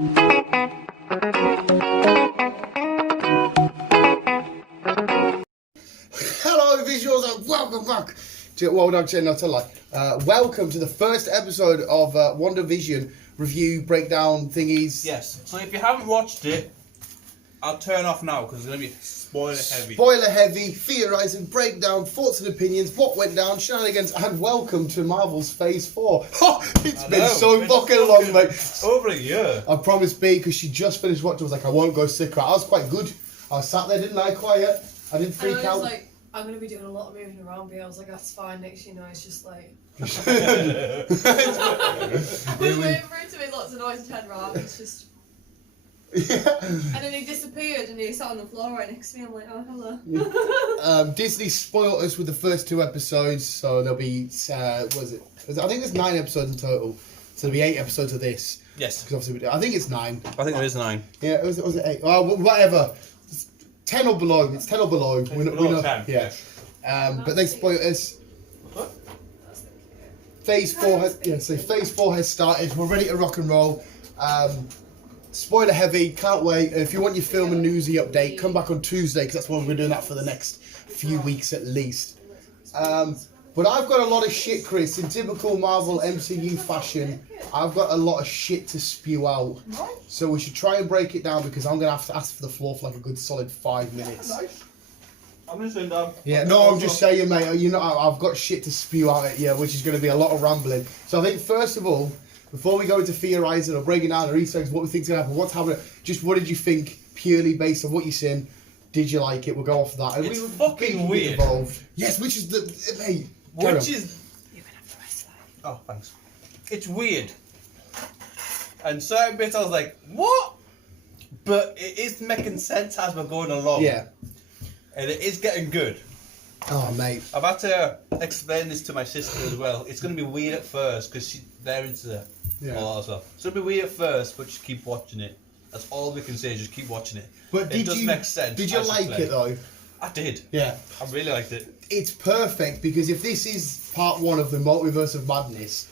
Hello, visuals, and welcome back to welcome to the first episode of WandaVision review breakdown thingies. Yes. So if you haven't watched it, I'll turn off now because it's going to be spoiler heavy. Spoiler heavy, theorising, breakdown, thoughts and opinions, what went down, shenanigans, and welcome to Marvel's Phase 4. It's been so fucking long, mate. Over a year. I promised B, because she just finished watching, I was like, I won't go sick. I was quite good. I was sat there, didn't I? Quiet. I didn't freak out. I was like, I'm going to be doing a lot of moving around, but I was like, that's fine. Next you know, it's just like... I was waiting for it to make lots of noise and turn around. It's just... Yeah. And then he disappeared and he sat on the floor right next to me. I'm like, oh, hello. Disney spoiled us with the first 2 episodes, so there'll be, I think there's 9 episodes in total. So there'll be 8 episodes of this. Yes. Obviously, I think it's 9. I think there is 9. Yeah, was it 8? Oh, whatever. 10 or below. It's 10 or below. We know 10. Yeah. But they spoiled us. What? Phase 4 has started. We're ready to rock and roll. Spoiler heavy, can't wait. If you want your film and newsy update, come back on Tuesday because that's when we're doing that for the next few weeks at least. But I've got a lot of shit, Chris. In typical Marvel MCU fashion, I've got a lot of shit to spew out. So we should try and break it down because I'm going to have to ask for the floor for like a good solid 5 minutes. I'm listening, Dan. Yeah, no, I'm just saying, mate, you know, I've got shit to spew out at you, which is going to be a lot of rambling. So I think, first of all, before we go into theorising or breaking down the Easter eggs, what we think's going to happen, what's happening, just what did you think, purely based on what you've seen? Did you like it? We'll go off that. It's fucking weird. Involved. Yes, which is the... Mate, which is... You can have the rest of it. Oh, thanks. It's weird. And certain bits I was like, what? But it is making sense as we're going along. Yeah. And it is getting good. Oh, mate. I've had to explain this to my sister as well. It's going to be weird at first because they're into all that stuff. So it'll be weird at first, but just keep watching it. That's all we can say, just keep watching it. But it does make sense. Did you like it though? I did. Yeah. I really liked it. It's perfect because if this is part 1 of the Multiverse of Madness,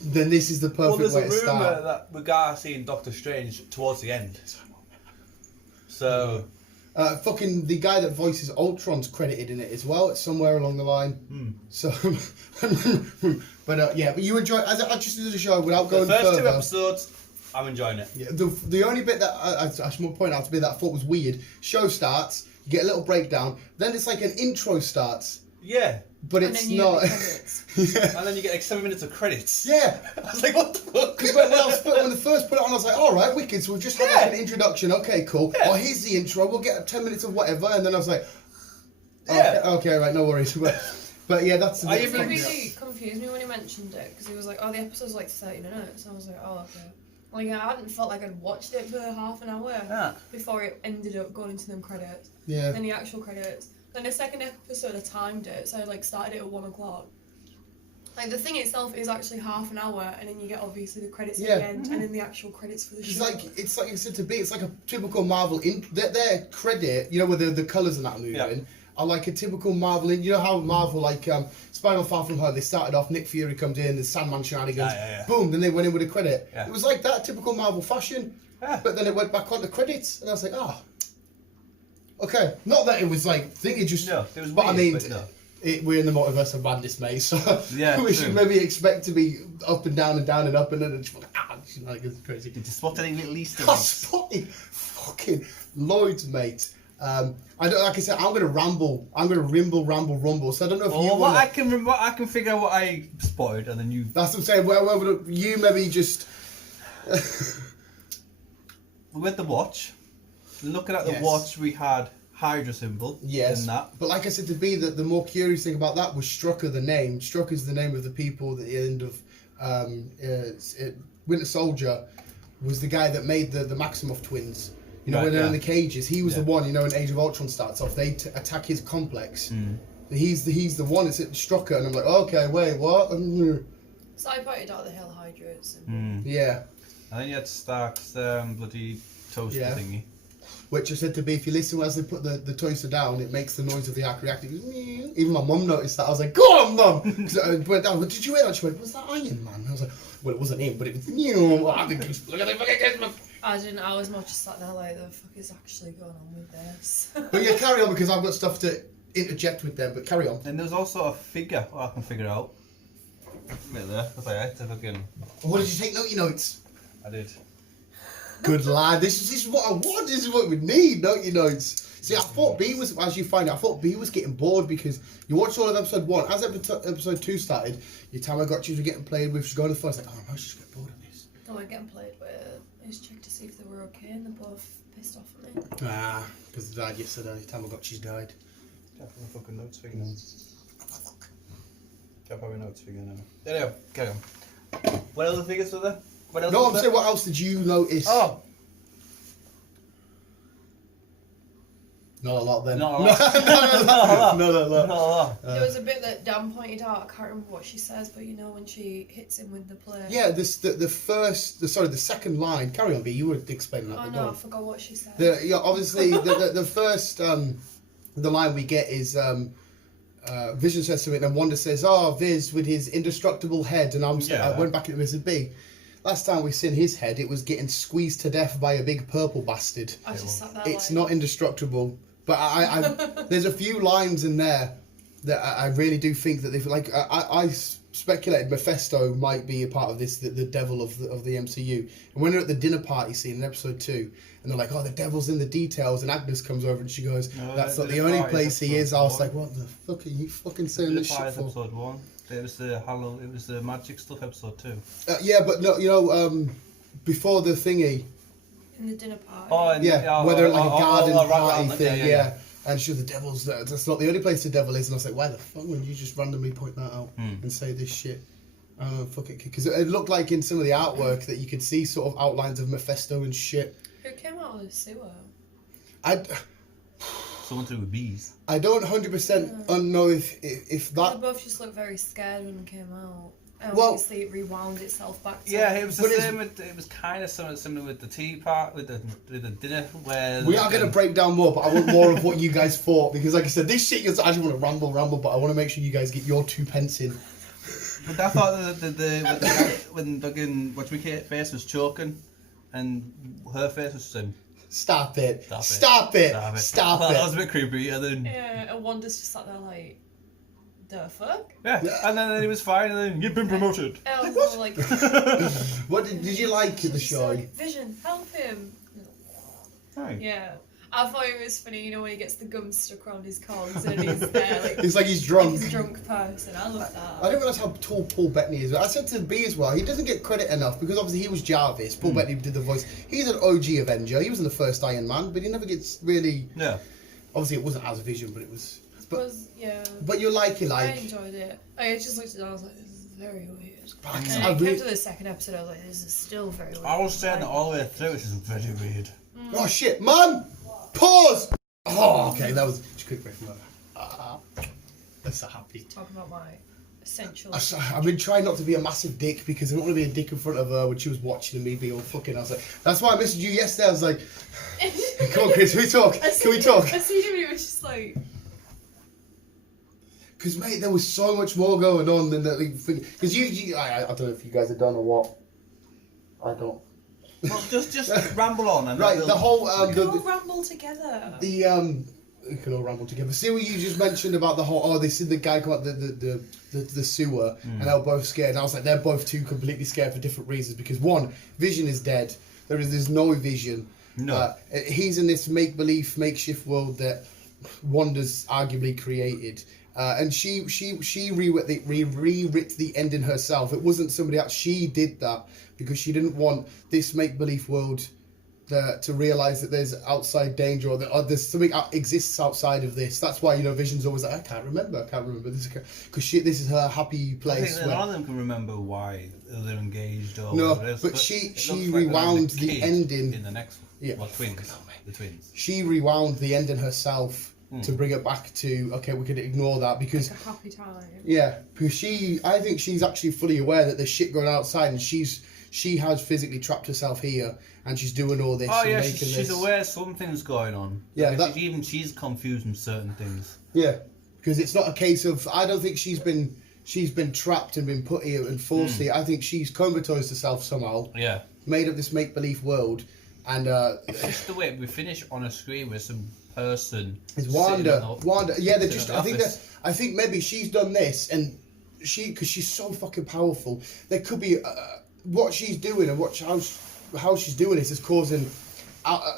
then this is the perfect way to start. Well, there's a rumour that we're going to see Doctor Strange towards the end. So... fucking the guy that voices Ultron's credited in it as well. It's somewhere along the line. So, but yeah, but you enjoy. I just did the show without going further. The first 2 episodes, I'm enjoying it. Yeah, the only bit that I should point out to me that I thought was weird. Show starts, you get a little breakdown, then it's like an intro starts. Yeah. But it's not. Yeah. And then you get like 7 minutes of credits. Yeah. I was like, what the fuck? Because when they first put it on, I was like, all right, wicked. So we've just had like an introduction. Okay, cool. Yeah. Oh, here's the intro. We'll get 10 minutes of whatever. And then I was like, okay, right, no worries. But yeah, that's... It really confused me when he mentioned it. Because he was like, oh, the episode's like 30 minutes. I was like, oh, okay. Like, I hadn't felt like I'd watched it for half an hour before it ended up going into them credits. Yeah. Then the actual credits. Then the second episode I timed it, so I like started it at 1 o'clock. Like the thing itself is actually half an hour, and then you get obviously the credits at the end, and then the actual credits for the show. It's like you said to be. It's like a typical Marvel. Their credit, you know, with the colours and that moving, are like a typical Marvel. You know how Marvel, like Spider-Man: Far From Home, they started off. Nick Fury comes in, the Sandman shenanigans, boom. Then they went in with a credit. Yeah. It was like that typical Marvel fashion. Yeah. But then it went back on the credits, and I was like, okay, not that it was like, I think it just... No, it was but weird, I mean, but no. We're in the Multiverse of Madness, mate, so we should true. maybe expect to be up and down and up, and then it's like, it's crazy. Did you spot any little Easter I eggs? spotted fucking loads, mate. I don't, like I said, I'm gonna ramble. I'm gonna rumble. So I don't know if you want. I can figure out what I spotted, and then you. That's what I'm saying. Well, you maybe just. With the watch, looking at the watch, we had Hydra symbol. Yes. In that. But like I said, to be the more curious thing about that was Strucker, the name. Strucker's the name of the people at the end of Winter Soldier. Was the guy that made the Maximoff twins. You know, when they're in the cages, he was the one. You know, when Age of Ultron starts off, they attack his complex. He's the one. It's Strucker, and I'm like, okay, wait, what? So I pointed out the Hell Hydra. Yeah. And then you had Stark's bloody toaster thingy. Which I said to be, if you listen as they put the toaster down, it makes the noise of the arc reactor. Even my mum noticed that. I was like, go on, mum! Because I went down, did you hear that? She went, was that Iron Man? I was like, well, it wasn't him, but it was, I think it was, look at the fucking I didn't. I was more just sat there like, the fuck is actually going on with this? But yeah, carry on because I've got stuff to interject with them. But carry on. And there's also a figure I can figure out. Right there. That's like I had to fucking. What did you take notes? I did. Good lad. This is what I want. This is what we need. Notes. See, I thought B was, as you find out, I thought B was getting bored because you watched all of episode 1. As episode 2 started, your Tamagotchis were getting played with. She's going to the first, like, oh, no, she's getting bored of this. They weren't getting played with. I just checked to see if they were okay, and they're both pissed off at me. Ah, because they died yesterday. Tamagotchis died. Can't find my fucking notes figure now. Can't find my notes figure now. Anyway, carry on. What other figures were there? What else? No, was I'm there? saying, what else did you notice? Oh. Not a lot then. Not a lot. Not a lot. Not a lot. There was a bit that Dan pointed out. I can't remember what she says, but you know when she hits him with the plate. Yeah, the second line. Carry on, B. You were explaining that. Oh but no, go I on. forgot what she said. Obviously, the first the line we get is Vision says something, and Wanda says, "Oh, Viz with his indestructible head," and I went back at him and said, "B. Last time we seen his head, it was getting squeezed to death by a big purple bastard. I just sat there It's like, not indestructible." But I there's a few lines in there that I really do think that they've I speculated Mephisto might be a part of this, the devil of the MCU. And when they're at the dinner party scene in episode 2, and they're like, "Oh, the devil's in the details," and Agnes comes over and she goes, No, "That's not the dinner only party place he is." I was 1. like, "What the fuck are you fucking saying this shit for?" Episode 1. It was the It was the magic stuff episode 2. Yeah, but no, you know, before the thingy. in the dinner party. Oh, and Yeah, whether like a garden party right, thing, yeah. And sure, the devil's there. That's not the only place the devil is. And I was like, why the fuck would you just randomly point that out and say this shit? Fuck it, because it looked like in some of the artwork that you could see sort of outlines of Mephisto and shit. Who came out of the sewer? Someone threw with bees. I don't 100% know if They that. both just looked very scared when it came out. And Well- obviously it rewound itself back to... Yeah, it was the But it's- same. It was kind of similar with the tea part, with the dinner where We are going to break down more, but I want more of what you guys thought because, like I said, this shit. I just want to ramble, but I want to make sure you guys get your 2 pence in. But I thought when fucking What's-Me-Kate face was choking, and her face was saying, Stop it! Stop it. Stop it! "Stop it." Stop Well, it! that was a bit creepy, and then Yeah, and Wanda's just sat there like, the fuck? yeah, and then he was fine, and then you've been promoted. And I was like, What did you like the she's show? like, Vision, help him. Right. Yeah. I thought it was funny, you know, when he gets the gum stuck around his cogs and he's there like... It's like he's drunk. He's a drunk person. I love that. I didn't realise how tall Paul Bettany is. I said to B as well, he doesn't get credit enough because obviously he was Jarvis. Paul Bettany did the voice. He's an OG Avenger. He was in the first Iron Man, but he never gets really. Yeah. Obviously, it wasn't as Vision, but it was. But, Yeah. but you like it, I like. enjoyed it. I just looked at it and I was like, this is very weird. Because And I it really- came to the second episode, I was like, this is still very weird. I was saying that all the way through, which is very weird. Oh shit, man! Pause! Oh, okay, that was. Just quick break from that. That's so happy. Talking about my essential... I've been trying not to be a massive dick because I don't want to be a dick in front of her when she was watching and me be all fucking. I was like, that's why I messaged you yesterday. I was like, come on, Chris, can we talk? Can we talk? I seen him and he was just like... Because, mate, there was so much more going on than that. Because I don't know if you guys have done or what. I don't. Well, just ramble on. And Right, we'll- the whole We can all ramble together. we can all ramble together. See what you just mentioned about the whole. Oh, they see the guy come out the sewer, and they were both scared. And I was like, they're both two completely scared for different reasons. Because one, Vision is dead. There's no Vision. No. He's in this make-believe, makeshift world that Wanda's arguably created. And she rewrote the ending herself. It wasn't somebody else. She did that because she didn't want this make-believe world to realise that there's outside danger or that there's something exists outside of this. That's why, Vision's always like, I can't remember this because this is her happy I place. think none of them can remember why they're engaged or No, whatever it is, but it she looks like rewound they're the kid ending. in the next one. Yeah. Well, twins. The twins. She rewound the ending herself to bring it back to, okay, we could ignore that because Like a happy time. yeah, because I think she's actually fully aware that there's shit going outside, and she has physically trapped herself here, and she's doing all this. Oh and yeah, making she's this. aware something's going on. Yeah, Because that- she's confused in certain things. Yeah, because it's not a case of. I don't think she's been trapped and been put here and forced here. I think she's comatose herself somehow, Yeah. made up this make believe world, And just the way we finish on a screen with some person. It's Wanda. Yeah, they're just. I think maybe she's done this, and because she's so fucking powerful. There could be what she's doing and how she's doing this is causing.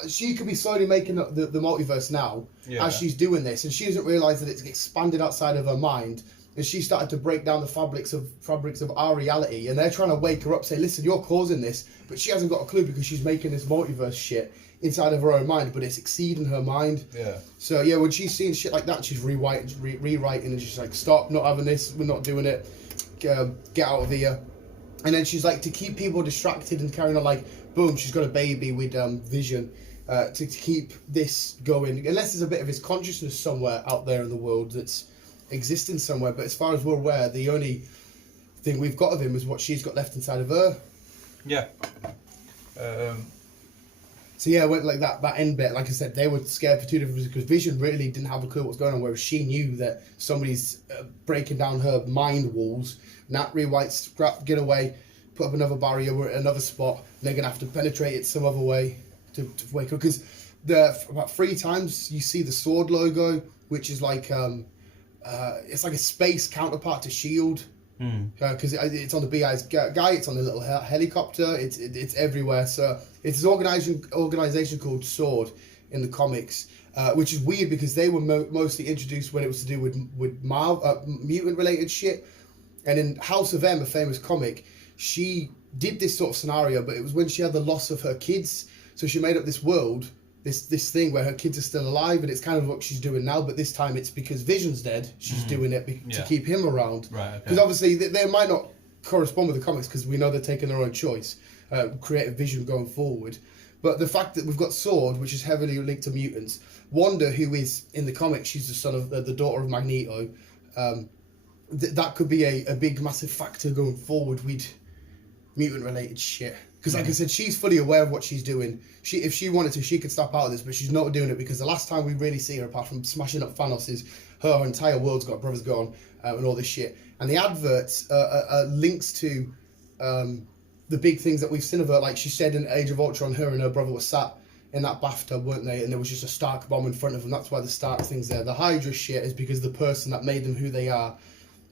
She could be slowly making the multiverse now as she's doing this, and she doesn't realise that it's expanded outside of her mind. And she started to break down the fabrics of our reality, and they're trying to wake her up, say, "Listen, you're causing this," but she hasn't got a clue because she's making this multiverse shit inside of her own mind, but it's exceeding her mind. Yeah. So yeah, when she's seeing shit like that, she's rewriting, and she's like, "Stop! Not having this. We're not doing it. Get out of here." And then she's like, to keep people distracted and carrying on, like, boom, she's got a baby with Vision to keep this going. Unless there's a bit of his consciousness somewhere out there in the world that's existing somewhere, but as far as we're aware, the only thing we've got of him is what she's got left inside of her. Yeah. So yeah, it went like that end bit. Like I said, they were scared for two different reasons, because Vision really didn't have a clue what was going on, whereas she knew that somebody's breaking down her mind walls. Nat rewrites, scrap, get away, put up another barrier, we're at another spot, and they're gonna have to penetrate it some other way to wake up. Because about 3 times you see the sword logo, which is like it's like a space counterpart to S.H.I.E.L.D. Because it's on the Guyz guy, it's on the little helicopter, it's everywhere. So it's an organization called SWORD in the comics, which is weird because they were mostly introduced when it was to do with mutant related shit. And in House of M, a famous comic, she did this sort of scenario, but it was when she had the loss of her kids. So she made up this world, this thing where her kids are still alive, and it's kind of what she's doing now, but this time it's because Vision's dead, she's doing it to keep him around. Right. Because obviously they might not correspond with the comics, because we know they're taking their own choice, creative Vision going forward. But the fact that we've got SWORD, which is heavily linked to mutants, Wanda, who is in the comics, she's the son of the daughter of Magneto. That could be a big, massive factor going forward with mutant-related shit. Because, like I said, she's fully aware of what she's doing. If she wanted to, she could stop out of this, but she's not doing it because the last time we really see her, apart from smashing up Thanos, is her entire world's got, brother's gone, and all this shit. And the adverts are links to the big things that we've seen of her. Like she said in Age of Ultron, her and her brother were sat in that bathtub, weren't they? And there was just a Stark bomb in front of them. That's why the Stark thing's there. The Hydra shit is because the person that made them who they are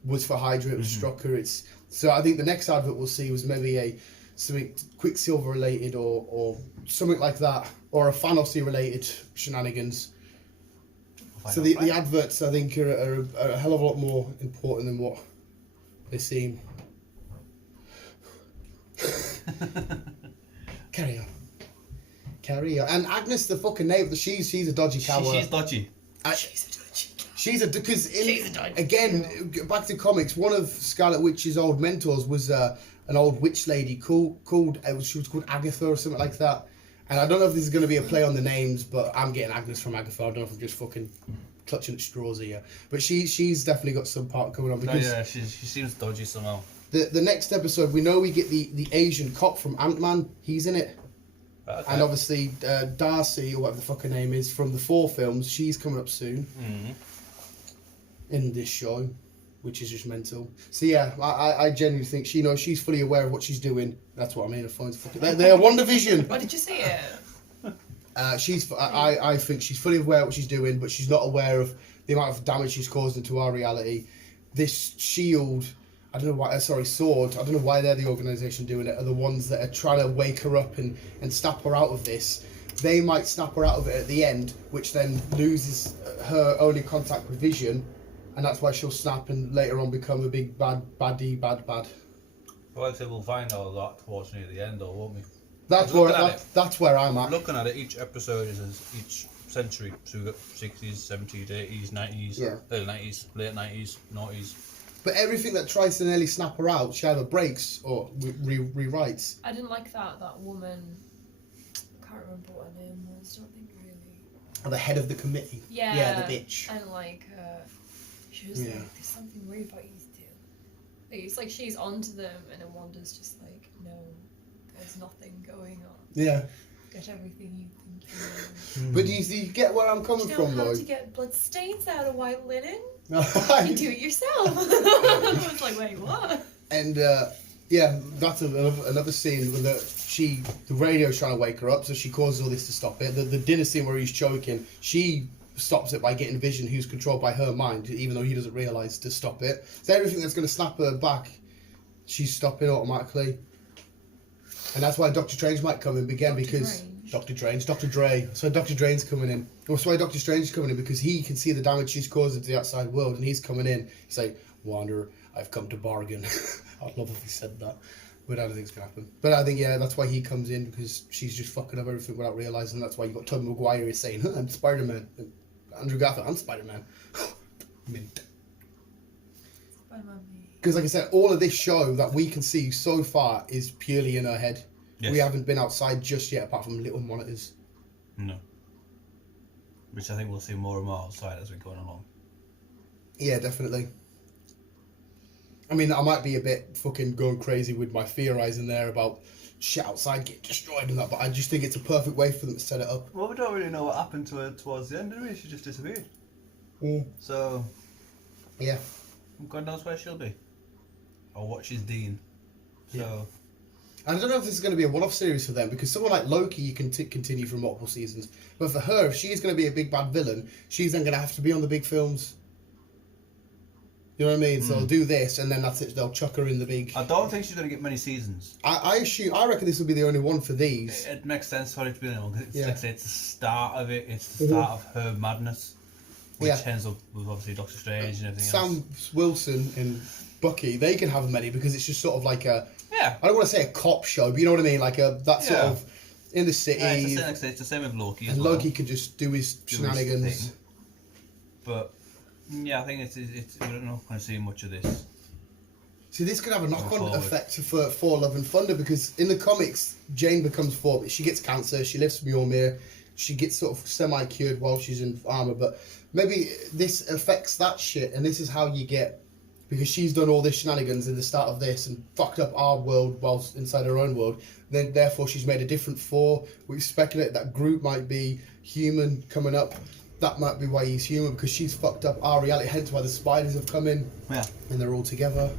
was for Hydra. It was Strucker. So I think the next advert we'll see was maybe something Quicksilver related or something like that, or a Thanos related shenanigans. So the adverts, I think, are a hell of a lot more important than what they seem. Carry on. And Agnes, the fucking name, she's a dodgy cow. She's dodgy. Again, back to comics, one of Scarlet Witch's old mentors was an old witch lady called she was called Agatha or something like that. And I don't know if this is going to be a play on the names, but I'm getting Agnes from Agatha. I don't know if I'm just fucking clutching at straws here. But she's definitely got some part coming on. Because she seems dodgy somehow. The next episode, we know we get the Asian cop from Ant-Man. He's in it. Okay. And obviously Darcy, or whatever the fuck her name is, from the 4 films, she's coming up soon. In this show, which is just mental. So yeah, I genuinely think she's fully aware of what she's doing. That's what I mean. They're WandaVision. Why did you say it? I think she's fully aware of what she's doing, but she's not aware of the amount of damage she's caused into our reality. This SHIELD, SWORD, I don't know why they're the organisation doing it, are the ones that are trying to wake her up and snap her out of this. They might snap her out of it at the end, which then loses her only contact with Vision, and that's why she'll snap and later on become a big bad. Well, I'd say we'll find out that towards near the end, though, won't we? That's where I'm at. Looking at it, each episode is each century. So we've got 60s, 70s, 80s, 90s, early 90s, late 90s, 90s. But everything that tries to nearly snap her out, she either breaks or rewrites. I didn't like that woman. I can't remember what her name was. Don't think really. Or the head of the committee. Yeah. Yeah, the bitch. And like, she was like, "There's something weird about you two." It's like she's onto them, and then Wanda's just like, "No, there's nothing going on." Yeah. Get everything you think you know. But do you get where I'm coming from, though? How to get blood stains out of white linen? You do it yourself. I was like, wait, what? And Yeah, that's another scene where the radio's trying to wake her up, so she causes all this to stop it. The dinner scene where he's choking, she stops it by getting Vision, who's controlled by her mind, even though he doesn't realise, to stop it. So everything that's going to snap her back, she's stopping automatically. And that's why Doctor Strange might come in again, because... Dr. Dre. So Dr. Drane's coming in. That's why Dr. Strange is coming in, because he can see the damage she's causing to the outside world, and he's coming in. He's like, Wanda, I've come to bargain. I'd love if he said that, but I don't think it's going to happen. But I think, yeah, that's why he comes in, because she's just fucking up everything without realising. That's why you got Tobey Maguire is saying, I'm Spider-Man. And Andrew Garfield, I'm Spider-Man. Mint. Because like I said, all of this show that we can see so far is purely in her head. Yes. We haven't been outside just yet, apart from little monitors. No. Which I think we'll see more and more outside as we're going along. Yeah, definitely. I mean, I might be a bit fucking going crazy with my theorising there about shit outside getting destroyed and that, but I just think it's a perfect way for them to set it up. Well, we don't really know what happened to her towards the end, do we? She just disappeared. So... Yeah. God knows where she'll be. Or what she's doing. So... Yeah. And I don't know if this is going to be a one-off series for them, because someone like Loki you can continue for multiple seasons. But for her, if she's going to be a big bad villain, she's then going to have to be on the big films. You know what I mean? So they'll do this, and then that's it. They'll chuck her in the big... I don't think she's going to get many seasons. I reckon this will be the only one for these. It makes sense for it to be the only one. It's the start of it. It's the start of her madness. Which ends up with obviously Doctor Strange and everything else. Sam Wilson and Bucky, they can have many, because it's just sort of like a... Yeah. I don't want to say a cop show, but you know what I mean? Like that sort of in the city. It's the same with Loki. And Loki can just do his shenanigans. But yeah, I think it's we're not going to see much of this. See, this could have a knock-on effect for Love and Thunder, because in the comics, Jane becomes Thor, she gets cancer, she lives from Mjolnir, she gets sort of semi-cured while she's in armour, but maybe this affects that shit, and this is how you get... Because she's done all this shenanigans in the start of this and fucked up our world whilst inside her own world, then therefore she's made a different Thor. We speculate that Groot might be human coming up. That might be why he's human, because she's fucked up our reality, hence why the spiders have come in. Yeah. And they're all together.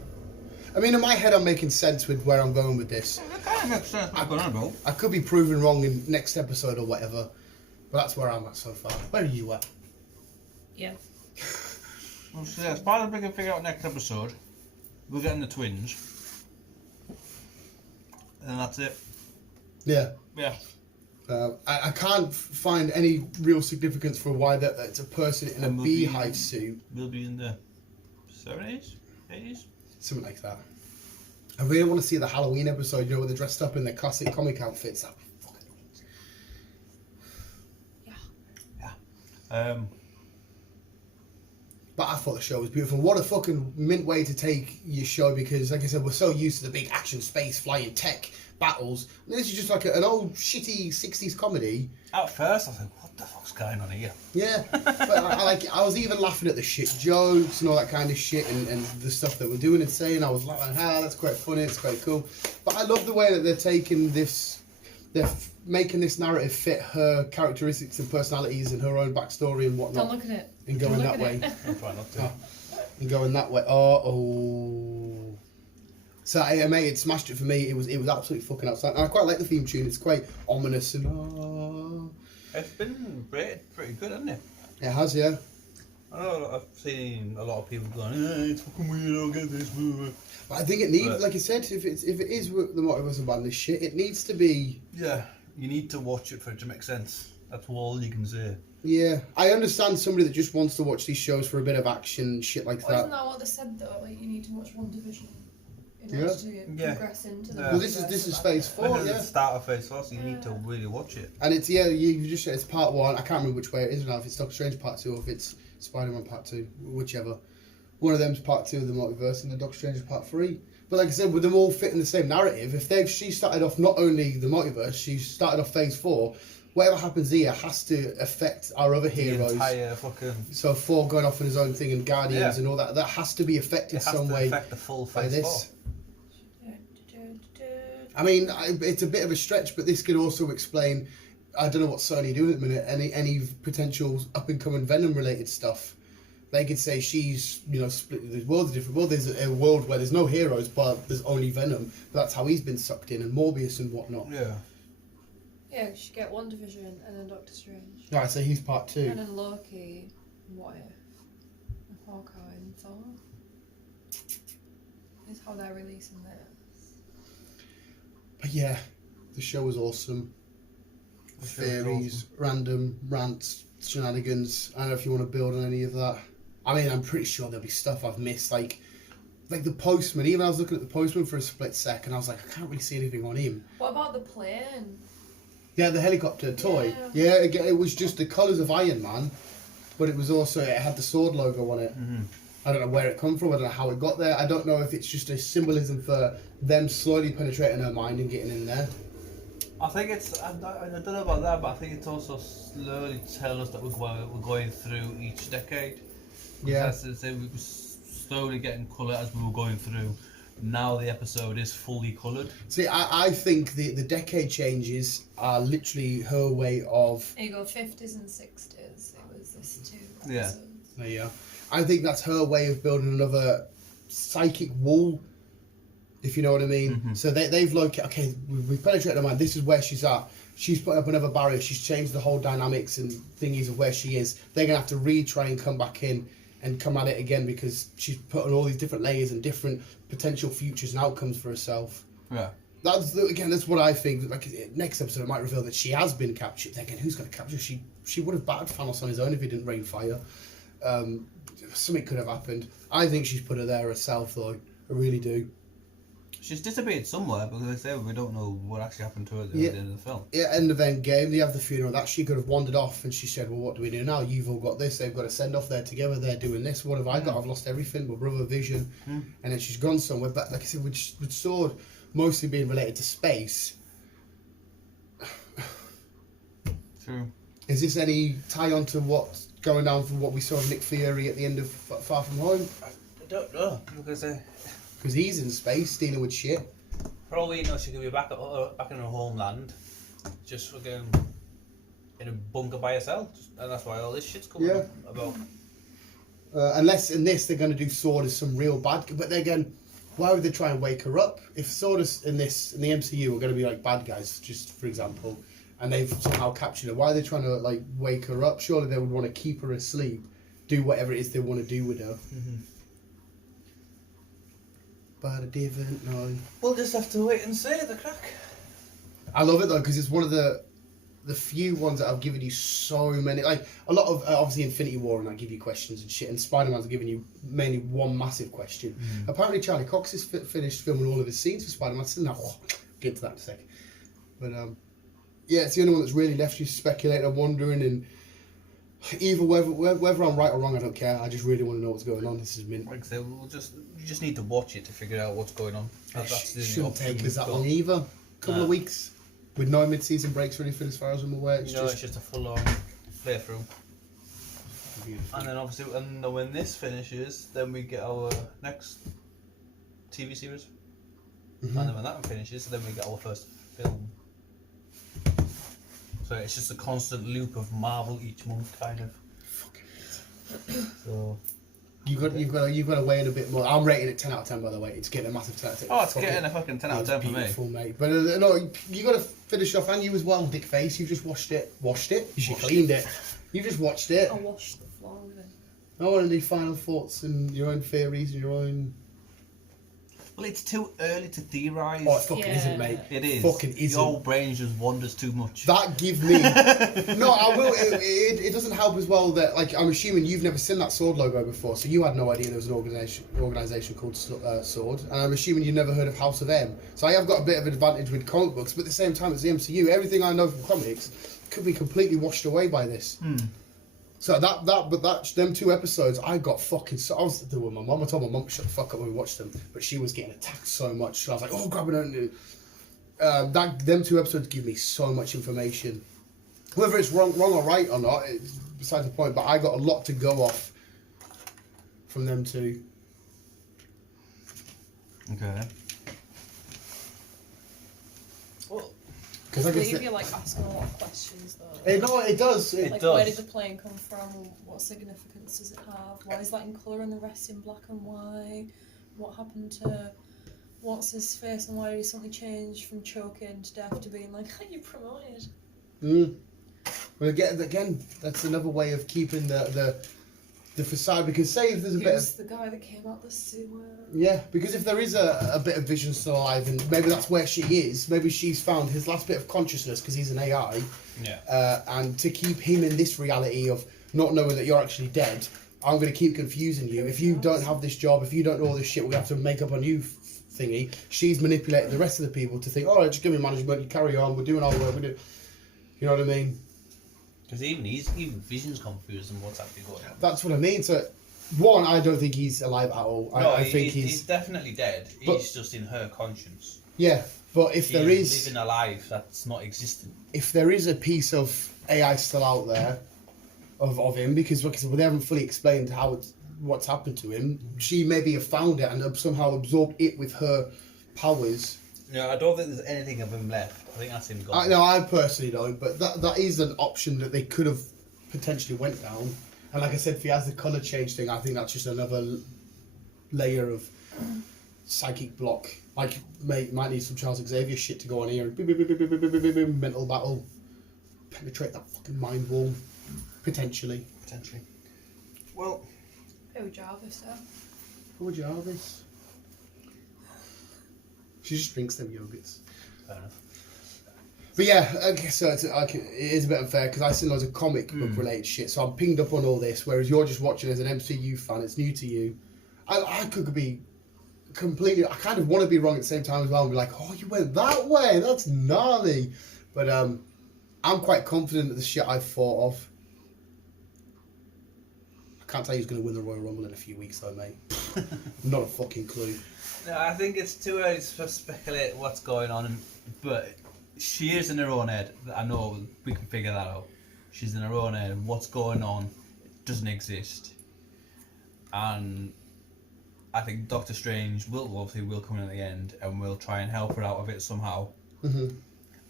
I mean, in my head I'm making sense with where I'm going with this. It kind of makes sense what's going on, bro. I could be proven wrong in next episode or whatever, but that's where I'm at so far. Where are you at? Yeah. Well, so as far as we can figure out next episode, we're getting the twins. And then that's it. Yeah. Yeah. I can't find any real significance for why it's a person in a beehive suit. We'll be in the 70s? 80s? Something like that. I really want to see the Halloween episode, you know, where they're dressed up in their classic comic outfits. That'd be fucking awesome. Yeah. But I thought the show was beautiful. What a fucking mint way to take your show, because, like I said, we're so used to the big action, space, flying, tech battles. And this is just like an old, shitty 60s comedy. At first, I was like, what the fuck's going on here? Yeah. But I was even laughing at the shit jokes and all that kind of shit, and the stuff that we're doing and saying. I was laughing, that's quite funny, it's quite cool. But I love the way that they're taking this... They're making this narrative fit her characteristics and personalities and her own backstory and whatnot. Don't look at it. And going that way. I'm trying not to. And going that way. Oh. So, mate, it smashed it for me. It was absolutely fucking outside. And I quite like the theme tune. It's quite ominous and... It's been rated pretty good, hasn't it? It has, yeah. I know I've seen a lot of people going, it's fucking weird, I don't get this. But I think it needs, like you said, if it is the Multiverse of Madness shit, it needs to be... Yeah, you need to watch it for it to make sense. That's all you can say. Yeah, I understand somebody that just wants to watch these shows for a bit of action, shit like that. Isn't that what they said though? Like you need to watch WandaVision in order to progress into the. Well, this is phase 4. This is the start of phase 4, so you need to really watch it. And it's you just said it's part 1. I can't remember which way it is now. If it's Doctor Strange part 2 or if it's Spider-Man part 2, whichever. One of them's part 2 of the multiverse, and the Doctor Strange is part 3. But like I said, with them all fitting the same narrative, if she started off not only the multiverse, she started off phase 4. Whatever happens here has to affect our other heroes. The entire fucking... So Thor going off on his own thing and Guardians and all that, that has to be affected some way. It has to affect the full phase by this. 4. I mean, it's a bit of a stretch, but this could also explain, I don't know what Sony are doing at the minute, any potential up-and-coming Venom-related stuff They could say she's, split the world's a different world. There's a world where there's no heroes, but there's only Venom. But that's how he's been sucked in, and Morbius and whatnot. Yeah. Yeah, you should get WandaVision and then Doctor Strange. Right, so he's part 2. And then Loki, What If, and Hawkeye and Thor. Is how they're releasing this. But yeah, the show was awesome. Theories, random rants, shenanigans. I don't know if you want to build on any of that. I mean, I'm pretty sure there'll be stuff I've missed, like the Postman. Even I was looking at the Postman for a split second, I was like, I can't really see anything on him. What about the plane? Yeah, the helicopter toy. Yeah, again, it was just the colours of Iron Man, but it was also, it had the sword logo on it. Mm-hmm. I don't know where it come from, I don't know how it got there. I don't know if it's just a symbolism for them slowly penetrating her mind and getting in there. I think it's, I don't know about that, but I think it's also slowly telling us that we're going through each decade. Yeah. As I say, we were slowly getting colour as we were going through. Now the episode is fully coloured. See, I think the decade changes are literally her way of... There you go, 50s and 60s. It was this 2 episodes. Yeah. There you go. I think that's her way of building another psychic wall, if you know what I mean. Mm-hmm. So they've located, okay, we've penetrated her mind, this is where she's at. She's put up another barrier, she's changed the whole dynamics and thingies of where she is. They're going to have to retry and come back in and come at it again because she's put on all these different layers and different potential futures and outcomes for herself. Yeah. That's what I think. Like, next episode it might reveal that she has been captured. Again, who's going to capture her? She would have battered Thanos on his own if he didn't rain fire. Something could have happened. I think she's put her there herself, though. I really do. She's disappeared somewhere because, like I say, we don't know what actually happened to her at the end of the film. Yeah, end of Endgame, they have the funeral. That she could have wandered off and she said, well, what do we do now? You've all got this. They've got a send-off. They're together. They're doing this. What have I got? I've lost everything. My brother, Vision. And then she's gone somewhere. But like I said, with Sword mostly being related to space. True. Is this any tie on to what's going down from what we saw of Nick Fury at the end of Far From Home? I don't know because he's in space dealing with shit. for all we know, she could be back in her homeland, just fucking in a bunker by herself, and that's why all this shit's coming about. Unless in this they're going to do Sword as some real bad, but then again, why would they try and wake her up? If Sword is in the MCU are going to be like bad guys, just for example, and they've somehow captured her, why are they trying to like wake her up? Surely they would want to keep her asleep, do whatever it is they want to do with her. Mm-hmm. But I didn't know. We'll just have to wait and see the crack. I love it though because it's one of the few ones that I've given you so many, like a lot of obviously Infinity War, and I give you questions and shit, and Spider-Man's giving you mainly one massive question. Apparently Charlie Cox has finished filming all of his scenes for Spider-Man. So now get to that in a second. But yeah, it's the only one that's really left you speculating and wondering, and either whether I'm right or wrong, I don't care. I just really want to know what's going on. This is mint. Like I said, you just need to watch it to figure out what's going on. It shouldn't take us that long either. Couple of weeks. With no mid-season breaks or anything, as far as I'm aware. It's just a full-on playthrough. Beautiful. And then obviously, when this finishes, then we get our next TV series. And then when that one finishes, then we get our first film. So it's just a constant loop of Marvel each month, kind of. So you've got to weigh in a bit more. I'm rating it 10 out of 10, by the way. It's getting a massive 10 out of 10. Oh, it's getting a fucking 10 out of 10 for me. Beautiful, mate. But no, you got to finish off, and you as well, Dick Face. You've just washed it. You should cleaned it. You just watched it. I washed the floor with it. I want to do final thoughts and your own theories and your own. Well, it's too early to theorise. Oh, it fucking isn't, mate. It is. Fucking isn't. Your brain just wanders too much. That give me... No, I will. It doesn't help as well that, like, I'm assuming you've never seen that Sword logo before, so you had no idea there was an organisation called Sword, and I'm assuming you've never heard of House of M. So I have got a bit of an advantage with comic books, but at the same time, it's the MCU. Everything I know from comics could be completely washed away by this. So them 2 episodes, I got fucking... I was there with my mum. I told my mum to shut the fuck up when we watched them, but she was getting attacked so much. So I was like, oh, grab it. Them 2 episodes give me so much information. Whether it's wrong or right or not, it's besides the point, but I got a lot to go off from them 2. Okay. Well, Because like I leave said, you like asking a lot of questions though. no, it does. Like, does. where did the plane come from? What significance does it have? Why is that in colour and the rest in black and white? What happened to what's his face and why did he suddenly change from choking to death to being like, you promoted? Well, again, that's another way of keeping the facade. Because say if there's a He bit was of the guy that came out the sewer. because if there is a bit of Vision still alive, and maybe that's where she is. Maybe she's found his last bit of consciousness because he's an AI. Yeah. And to keep him in this reality of not knowing that you're actually dead, I'm going to keep confusing you. If you don't have this job, if you don't know all this shit, we're going to have to make up a new thingy. She's manipulated the rest of the people to think, all right, just give me management, you carry on, we're doing our work, we do. You know what I mean? Because even Vision's confused on what's actually going on. That's what I mean. So, one, I don't think he's alive at all. I think he's definitely dead. He's just in her conscience. Yeah, but if there is living a life that's not existent. If there is a piece of AI still out there of him, because like I said, well, they haven't fully explained what's happened to him. She maybe have found it and have somehow absorbed it with her powers. No, I don't think there's anything of him left. I think that's him gone. No, I personally don't, but that is an option that they could have potentially went down. And like I said, if he has the colour change thing, I think that's just another layer of psychic block. Like, might need some Charles Xavier shit to go on here and mental battle, penetrate that fucking mind wall, potentially. Well, Oh, Jarvis there. poor Jarvis. She just drinks them yogurts. Fair enough. But yeah, okay, so it is a bit unfair because I've seen loads of comic book related shit, so I'm pinged up on all this, whereas you're just watching as an MCU fan, it's new to you. I could be completely, I kind of want to be wrong at the same time as well and be like, oh, you went that way, that's gnarly. But I'm quite confident that the shit I've thought of. I can't tell you who's going to win the Royal Rumble in a few weeks though, mate. Not a fucking clue. No, I think it's too early to speculate what's going on, but she is in her own head. I know we can figure that out. She's in her own head. What's going on doesn't exist. And I think Doctor Strange will come in at the end and will try and help her out of it somehow. Mm-hmm.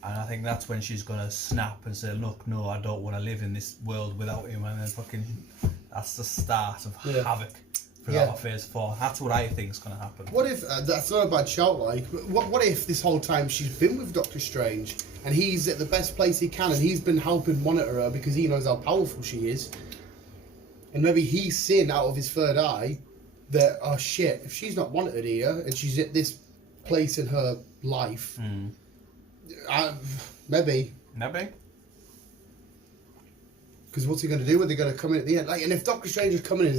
And I think that's when she's going to snap and say, look, no, I don't want to live in this world without him. And then that's the start of havoc for our Phase 4. That's what I think is going to happen. What if, that's not a bad shout, like, what if this whole time she's been with Doctor Strange and he's at the best place he can and he's been helping monitor her because he knows how powerful she is, and maybe he's seen out of his third eye that, oh shit, if she's not monitored here and she's at this place in her life, maybe. Because what's he going to do? Are they going to come in at the end? Like, and if Doctor Strange is coming in,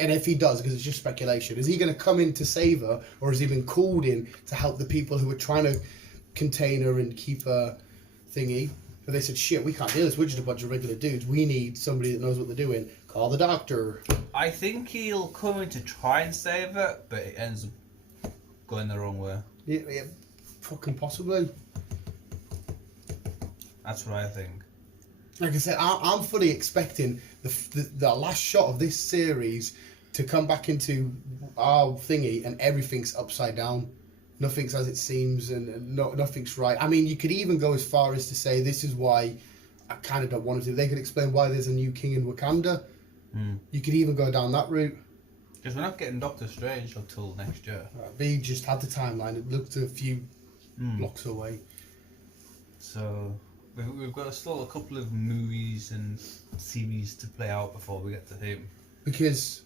and if he does, because it's just speculation, is he going to come in to save her, or has he been called in to help the people who are trying to contain her and keep her thingy? But they said, shit, we can't do this. We're just a bunch of regular dudes. We need somebody that knows what they're doing. Call the doctor. I think he'll come in to try and save her, but it ends up going the wrong way. Yeah, fucking possibly. That's what I think. Like I said, I'm fully expecting the last shot of this series to come back into our thingy and everything's upside down. Nothing's as it seems and nothing's right. I mean, you could even go as far as to say this is why I kind of don't want to. They could explain why there's a new king in Wakanda. You could even go down that route. Because we're not getting Doctor Strange until next year. We just had the timeline. It looked a few blocks away. So we've got still a couple of movies and series to play out before we get to him. Because,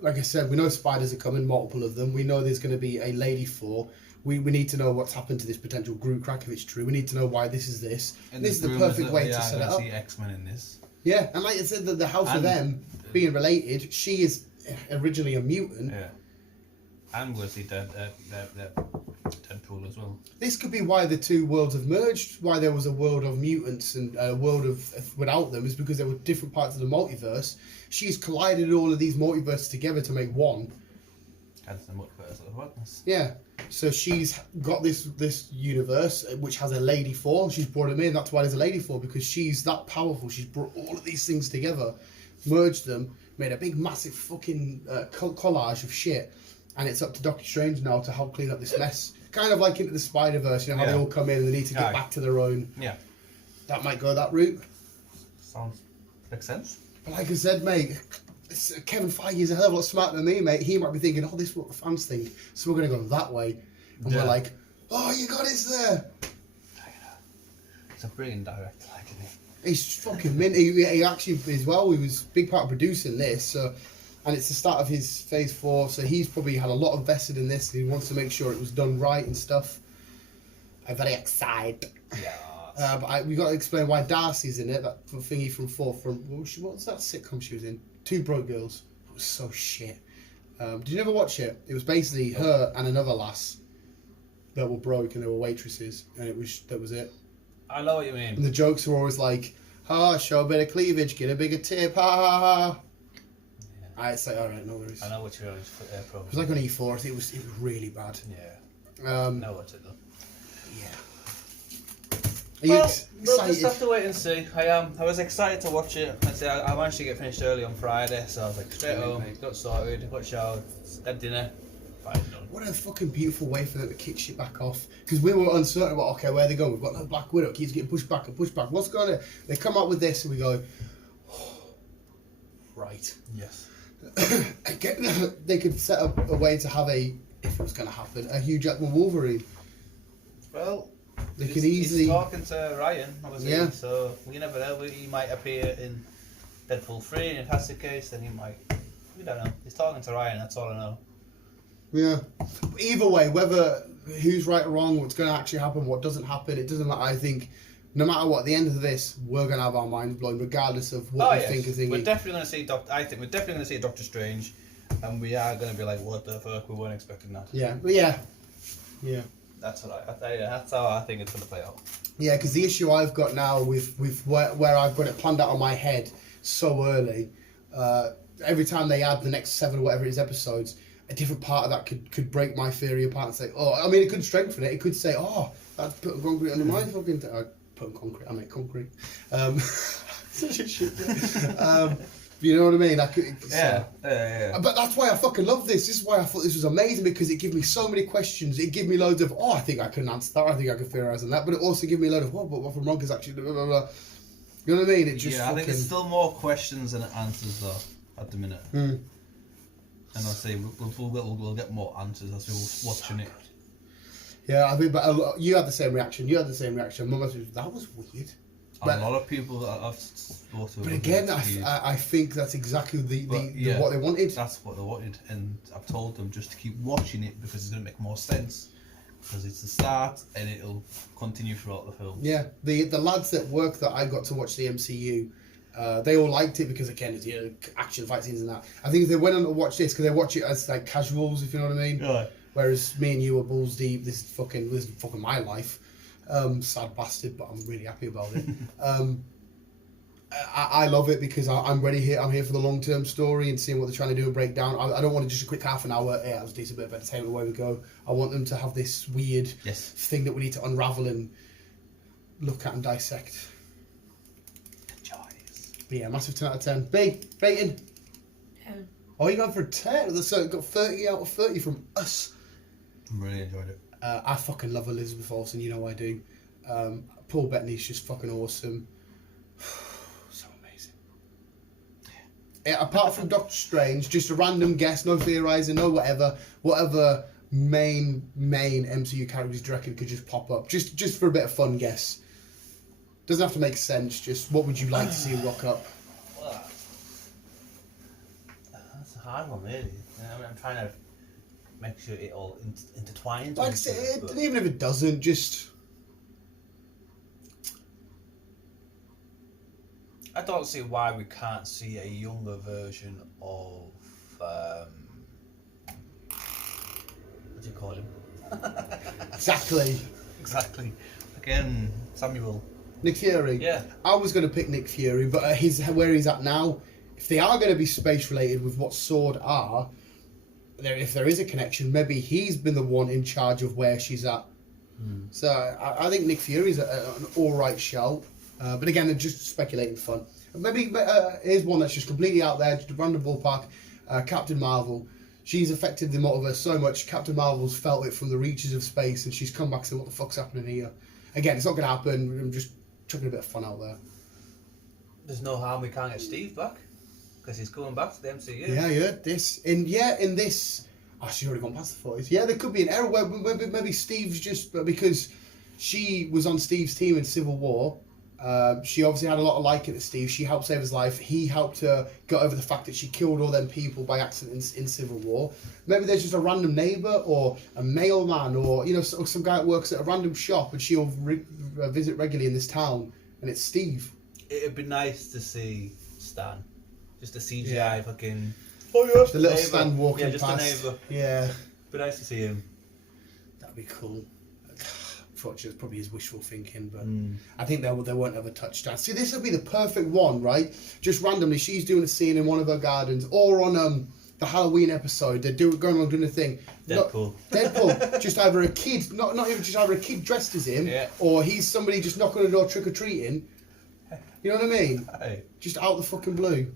like I said, we know spiders are coming, multiple of them. We know there's going to be a Lady Four. We need to know what's happened to this potential Groot crack if it's true. We need to know why this is this. And this is the perfect way to set it up. See X-Men in this. Yeah, and like I said, the House of M being related, she is originally a mutant. Yeah. And we'll see Deadpool as well. This could be why the two worlds have merged, why there was a world of mutants and a world of without them, is because there were different parts of the multiverse. She's collided all of these multiverses together to make one. Hence the multiverse of whatness. Yeah. So she's got this universe which has a Lady Four. She's brought him in. That's why there's a Lady Four, because she's that powerful. She's brought all of these things together, merged them, made a big massive fucking collage of shit. And it's up to Doctor Strange now to help clean up this mess. kind of like into the Spider-Verse, you know, how they all come in and they need to get back to their own. Yeah. That might go that route. Makes sense. But like I said, mate, Kevin Feige is a hell of a lot smarter than me, mate. He might be thinking, oh, this is what the fans think, so we're going to go that way. And we're like, oh, you got it there. It's a brilliant director, like, isn't he? He's fucking mint. He actually, as well, he was a big part of producing this, so, and it's the start of his phase 4, so he's probably had a lot of vested in this, and he wants to make sure it was done right and stuff. I'm very excited. Yeah. But we got to explain why Darcy's in it, that thingy from 4, what was that sitcom she was in? Two Broke Girls. It was so shit. Did you ever watch it? It was basically her and another lass that were broke and they were waitresses, and that was it. I know what you mean. And the jokes were always like, show a bit of cleavage, get a bigger tip, ha ha ha. Yeah. It's like, alright, no worries. I know what you're on. It was like on E4, it was really bad. Yeah. I know what it though. Yeah. We'll just have to wait and see. I was excited to watch it. I managed to get finished early on Friday, so I was like straight home, got sorted, got showered, had dinner. Fine, done. What a fucking beautiful way for them to kick shit back off. Because we were uncertain about, okay, where are they going? We've got no Black Widow, keeps getting pushed back and pushed back. What's going on? They come out with this and we go, oh, right. Yes. They could set up a way to have if it was going to happen, a Hugh Jackman Wolverine. Well, they could easily. He's talking to Ryan, obviously, yeah. So we never know. He might appear in Deadpool 3, and if that's the case, then he might. We don't know. He's talking to Ryan, that's all I know. Yeah. Either way, whether who's right or wrong, what's going to actually happen, what doesn't happen, it doesn't matter. I think no matter what, at the end of this, we're going to have our minds blown, regardless of what we think of things. We're definitely going to see I think we're definitely going to see Doctor Strange, and we are going to be like, what the fuck? We weren't expecting that. Yeah. Yeah. That's that's how I think it's going to play out. Yeah, because the issue I've got now with where I've got it planned out on my head so early, every time they add the next 7 or whatever it is episodes, a different part of that could break my theory apart and say, it could strengthen it. It could say, that's putting concrete under my fucking... putting concrete, I meant concrete. Such a shit. You know what I mean? Yeah. But that's why I fucking love this. This is why I thought this was amazing, because it gives me so many questions. It gives me loads of, I think I can answer that. I think I can theorise on that. But it also gives me a load of, but what from wrong is actually blah, blah, blah. You know what I mean? It just I think there's still more questions than answers though at the minute. And I'll say we'll get more answers as we're watching it. Yeah, I think, but you had the same reaction. Mum was, that was weird. But, a lot of people that I've spoken to. But again, I think that's exactly what they wanted. That's what they wanted, and I've told them just to keep watching it because it's going to make more sense. Because it's the start and it'll continue throughout the film. Yeah, the lads at work that I got to watch the MCU, they all liked it because again, it's action, fight scenes and that. I think if they went on to watch this, because they watch it as like casuals, if you know what I mean. Right. Whereas me and you are balls deep. This is fucking my life. Sad bastard, but I'm really happy about it. I love it because I'm ready here. I'm here for the long term story and seeing what they're trying to do and break down. I don't want just a quick half an hour. Yeah, let's do a bit of entertainment. Away we go. I want them to have this weird thing that we need to unravel and look at and dissect. Enjoys. But yeah, massive 10 out of 10. B, rating. 10. Oh, you going for a 10? So it got 30 out of 30 from us. Really enjoyed it. I fucking love Elizabeth Olsen, you know I do. Paul Bettany's just fucking awesome. So amazing. Yeah, apart from Doctor Strange, just a random guess, no theorising, no whatever main MCU characters do you reckon could just pop up? Just for a bit of fun guess. Doesn't have to make sense, just what would you like to see rock up? Well, that's a hard one, really. I mean, I'm trying to make sure it all intertwines. Like I said, even if it doesn't, just... I don't see why we can't see a younger version of... what do you call him? Exactly. Again, Samuel. Nick Fury? Yeah. I was going to pick Nick Fury, but where he's at now, if they are going to be space related with what S.W.O.R.D. are... if there is a connection, maybe he's been the one in charge of where she's at. So I think Nick Fury's an alright shout. But again, they're just speculating fun. Maybe here's one that's just completely out there, just a random ballpark. Captain Marvel. she's affected the multiverse so much. Captain Marvel's felt it from the reaches of space, and she's come back saying, "What the fuck's happening here?" Again, it's not going to happen. I'm just chucking a bit of fun out there. There's no harm we can't get Steve back because he's coming back to the MCU. Yeah, in this. Oh, she's already gone past the 40s. Yeah, there could be an error where maybe Steve's just because she was on Steve's team in Civil War. She obviously had a lot of liking to Steve. She helped save his life. He helped her get over the fact that she killed all them people by accident in Civil War. Maybe there's just a random neighbour or a mailman or some guy that works at a random shop and she'll visit regularly in this town and it's Steve. It'd be nice to see Stan, just a CGI fucking. Oh yeah, the little neighbour. Stan walking just past. a neighbour. Yeah, It'd be nice to see him. that'd be cool. Unfortunately, it's probably his wishful thinking, but I think they won't ever touch that. See, this would be the perfect one, right? Just randomly, she's doing a scene in one of her gardens, or on the Halloween episode, they're going on doing a thing. Deadpool, just either a kid, not even just either a kid dressed as him, or he's somebody just knocking on the door trick or treating. You know what I mean? Hey. Just out the fucking blue.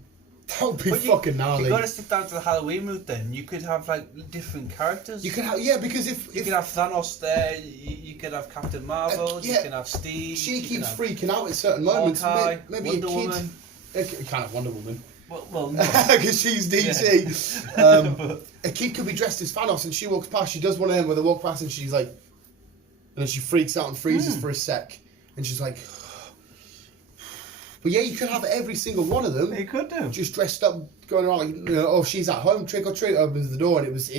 That would be fucking gnarly. You got to stick down to the Halloween route then. You could have like different characters. You could have, because if you could have Thanos there, you could have Captain Marvel, you can have Steve. She keeps freaking out at certain moments. Hawkeye, maybe Wonder a kid. Woman. You can't have Wonder Woman. Well, no. Because she's DC. A kid could be dressed as Thanos and she walks past, she does one of them where they walk past and she's like, and then she freaks out and freezes for a sec. And she's like, but yeah, you could have every single one of them. You could do. Just dressed up, going around like, oh, she's at home, trick or treat, opens the door and it's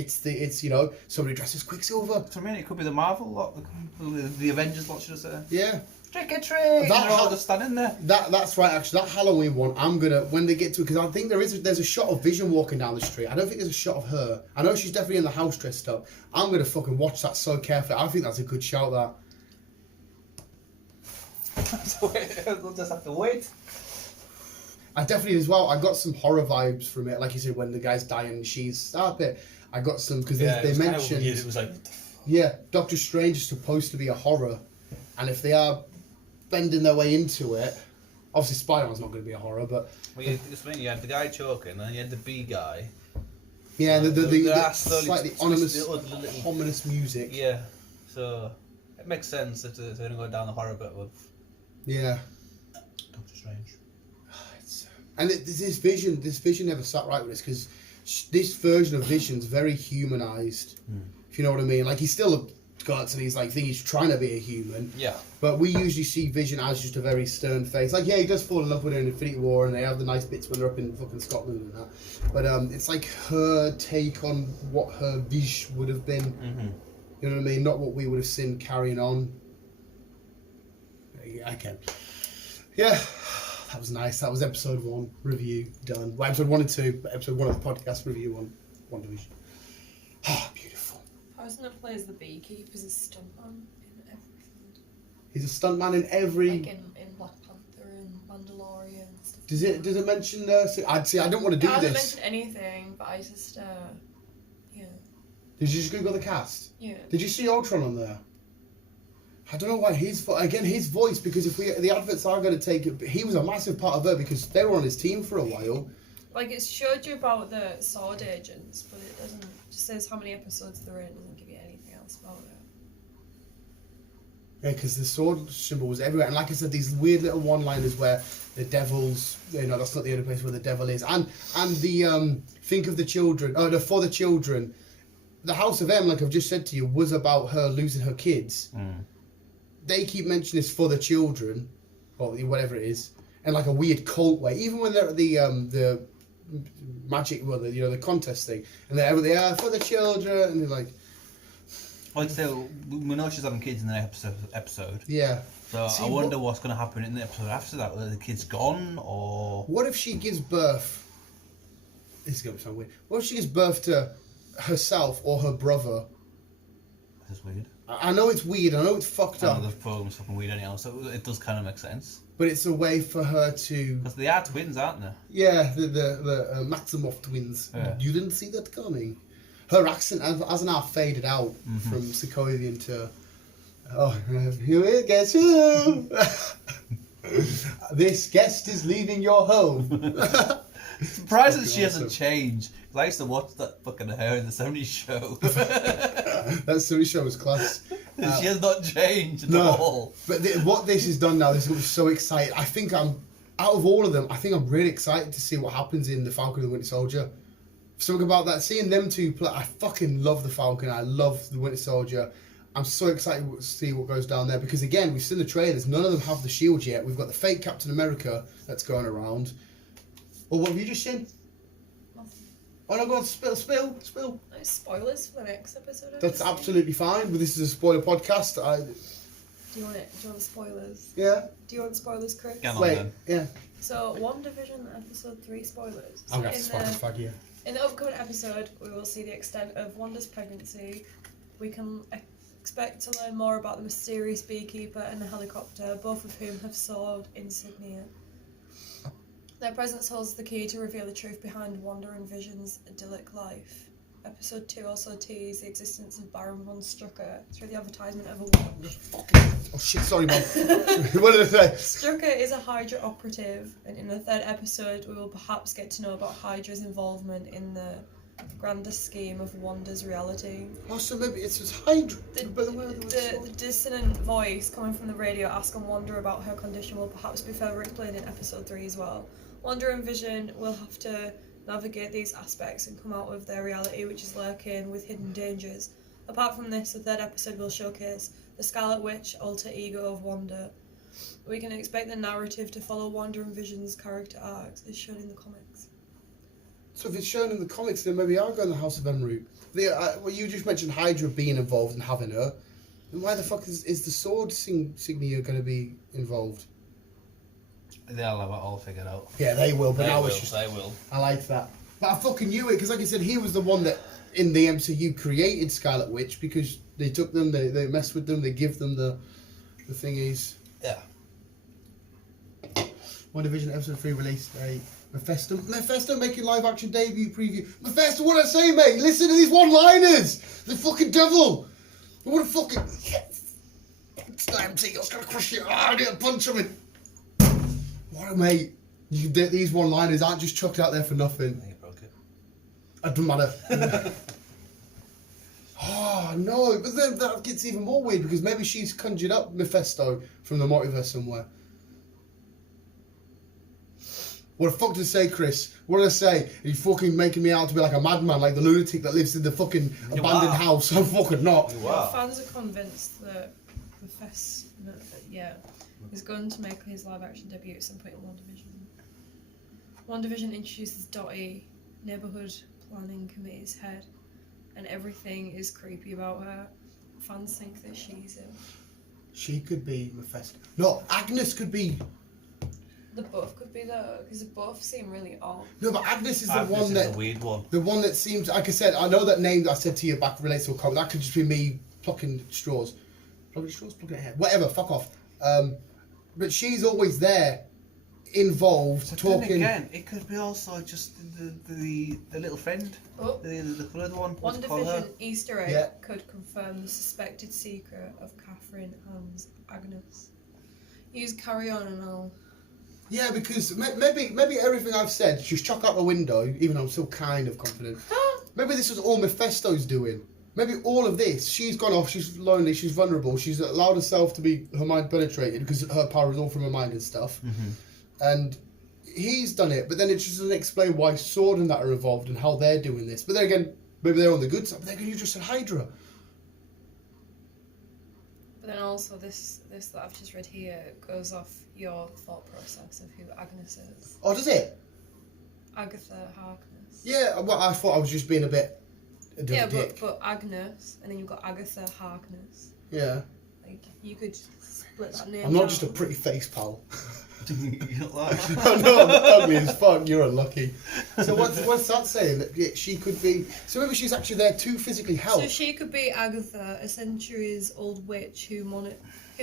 somebody dressed as Quicksilver. So I mean, it could be the Marvel lot, the Avengers lot, should I say? Yeah. Trick or treat! They're all just standing there. That's right, actually. That Halloween one, I'm gonna, when they get to it, because I think there's a shot of Vision walking down the street. I don't think there's a shot of her. I know she's definitely in the house dressed up. I'm gonna fucking watch that so carefully. I think that's a good shout, that. We'll just have to wait. I definitely as well. I got some horror vibes from it, like you said, when the guy's dying and she's stop it. I got some because they mentioned. It was like. Yeah, Doctor Strange is supposed to be a horror, and if they are bending their way into it, obviously Spider-Man's not going to be a horror, but. Well, you had the guy choking, and then you had the B guy. Yeah, the slightly ominous, ominous music. Yeah, so it makes sense if they're going to go down the horror bit with. Yeah. Doctor Strange. And this Vision never sat right with us because this version of Vision's very humanized. If you know what I mean, like he's still a guts and he's trying to be a human. Yeah. But we usually see Vision as just a very stern face. Like, yeah, he does fall in love with her in Infinity War, and they have the nice bits when they're up in fucking Scotland and that. But it's like her take on what her Vision would have been. You know what I mean? Not what we would have seen carrying on. Again. Yeah. That was nice. That was episode 1 review done. Well, episode 1 and 2, but episode 1 of the podcast review on WandaVision. Ah, beautiful. The person that plays the beekeeper is a stuntman in everything. He's a stuntman in every. Like in Black Panther and Mandalorian and stuff. Does it mention? I don't want to do this. It hasn't mentioned anything, but I just yeah. Did you just Google the cast? Yeah. Did you see Ultron on there? I don't know why his voice, because if the adverts are going to take it, he was a massive part of it because they were on his team for a while. Like, it showed you about the sword agents, but it doesn't. It just says how many episodes they're in. It doesn't give you anything else about it. Yeah, because the sword symbol was everywhere, and like I said, these weird little one-liners where the devil's, that's not the only place where the devil is, and the think of the children, for the children. The House of M, like I've just said to you, was about her losing her kids. They keep mentioning this for the children, or whatever it is, and like a weird cult way. Even when they're at the magic, the contest thing, and they are for the children, and they're like. Like I say, we know she's having kids in the next episode. Yeah. So I wonder what's going to happen in the episode after that. Whether the kid's gone or. What if she gives birth? This is going to sound weird. What if she gives birth to herself or her brother? That's weird. I know it's weird, I know it's fucked up. I know the program's fucking weird anyhow, so it does kind of make sense. But it's a way for her to... Because they are twins, aren't they? Yeah, the Maximoff twins. Yeah. You didn't see that coming. Her accent hasn't half faded out from Sokovian to... Oh, here, guess who? This guest is leaving your home. Surprised that she Awesome. hasn't changed. 'Cause I used to watch that fucking her in the 70s show. That series show was class. She has not changed at No. all. But what this has done now, this got me so excited. I think out of all of them, I think I'm really excited to see what happens in the Falcon and the Winter Soldier. Something about that, seeing them two play. I fucking love the Falcon. I love the Winter Soldier. I'm so excited to see what goes down there because again, we've seen the trailers. None of them have the shield yet. We've got the fake Captain America that's going around. Well, what have you just seen? Oh no, go on, spill. No spoilers for the next episode. That's absolutely fine. But this is a spoiler podcast. Do you want spoilers? Yeah. Do you want spoilers, Chris? Get on Wait. then. Yeah. So, WandaVision episode 3 spoilers. So I'll get spoiler fag here. in the upcoming episode, we will see the extent of Wanda's pregnancy. We can expect to learn more about the mysterious beekeeper and the helicopter, both of whom have sword insignia. Their presence holds the key to reveal the truth behind Wanda and Vision's idyllic life. Episode 2 also teased the existence of Baron von Strucker through the advertisement of a watch. Oh shit, sorry mum. What did I say? Strucker is a Hydra operative, and in the 3rd episode we will perhaps get to know about Hydra's involvement in the grander scheme of Wanda's reality. Oh, so maybe it's just Hydra. The dissonant voice coming from the radio asking Wanda about her condition will perhaps be further explained in episode 3 as well. Wanda and Vision will have to navigate these aspects and come out of their reality, which is lurking with hidden dangers. Apart from this, the 3rd episode will showcase the Scarlet Witch alter ego of Wanda. We can expect the narrative to follow Wanda and Vision's character arcs as shown in the comics. So if it's shown in the comics, then maybe I'll go in the House of M route. Well, you just mentioned Hydra being involved and having her. Then why the fuck is the sword insignia going to be involved? They'll have it all figured out. Yeah, they will. But now it's just. They will. I like that. But I fucking knew it because, like I said, he was the one that in the MCU created Scarlet Witch because they took them, they mess with them, they give them the thingies. Yeah. WandaVision episode 3 release date. Mephisto making live action debut preview. Mephisto, what did I say, mate? Listen to these one-liners. The fucking devil. What a fucking. Damn, I was gonna crush you. I need to punch him. What a mate. These one-liners aren't just chucked out there for nothing. You broke it. It doesn't matter. Oh no, but then that gets even more weird because maybe she's conjured up Mephisto from the multiverse somewhere. What the fuck did I say, Chris? What did I say? Are you fucking making me out to be like a madman, like the lunatic that lives in the fucking abandoned house? I'm fucking not. Wow. Fans are convinced that Mephisto, is going to make his live-action debut at some point in WandaVision. WandaVision introduces Dottie, neighbourhood planning committee's head, and everything is creepy about her. Fans think that she's it. She could be Mephisto. No, Agnes could be. The both could be though, because the both seem really odd. No, but Agnes is the Agnes one is that. the weird one. The one that seems, like I said, I know that name that I said to you back relates to a comic. That could just be me plucking straws. Plucking straws? Plucking hair. Whatever, fuck off. But she's always there, involved, But talking. then again, it could be also just the little friend. Oh. The coloured one. What's it called, WandaVision her? Easter egg Yeah. could confirm the suspected secret of Catherine and Agnes. Use carry on and I'll... Yeah, because maybe everything I've said, just chuck out the window, even though I'm still kind of confident. Maybe this was all Mephisto's doing. Maybe all of this, she's gone off, she's lonely, she's vulnerable, she's allowed herself to be, her mind penetrated, because her power is all from her mind and stuff. Mm-hmm. And he's done it, but then it just doesn't explain why Sword and that are involved and how they're doing this. But then again, maybe they're on the good side, but then again, you just said Hydra. But then also this that I've just read here goes off your thought process of who Agnes is. Oh, does it? Agatha Harkness. Yeah, well, I thought I was just being a bit of a Yeah, dick. but Agnes, and then you've got Agatha Harkness. Yeah. Like, you could split that name I'm not down. just a pretty face, pal. You don't like. I know, I'm ugly as fuck, you're unlucky. So what's that saying? That she could be... So maybe she's actually there to physically help. So she could be Agatha, a centuries-old witch who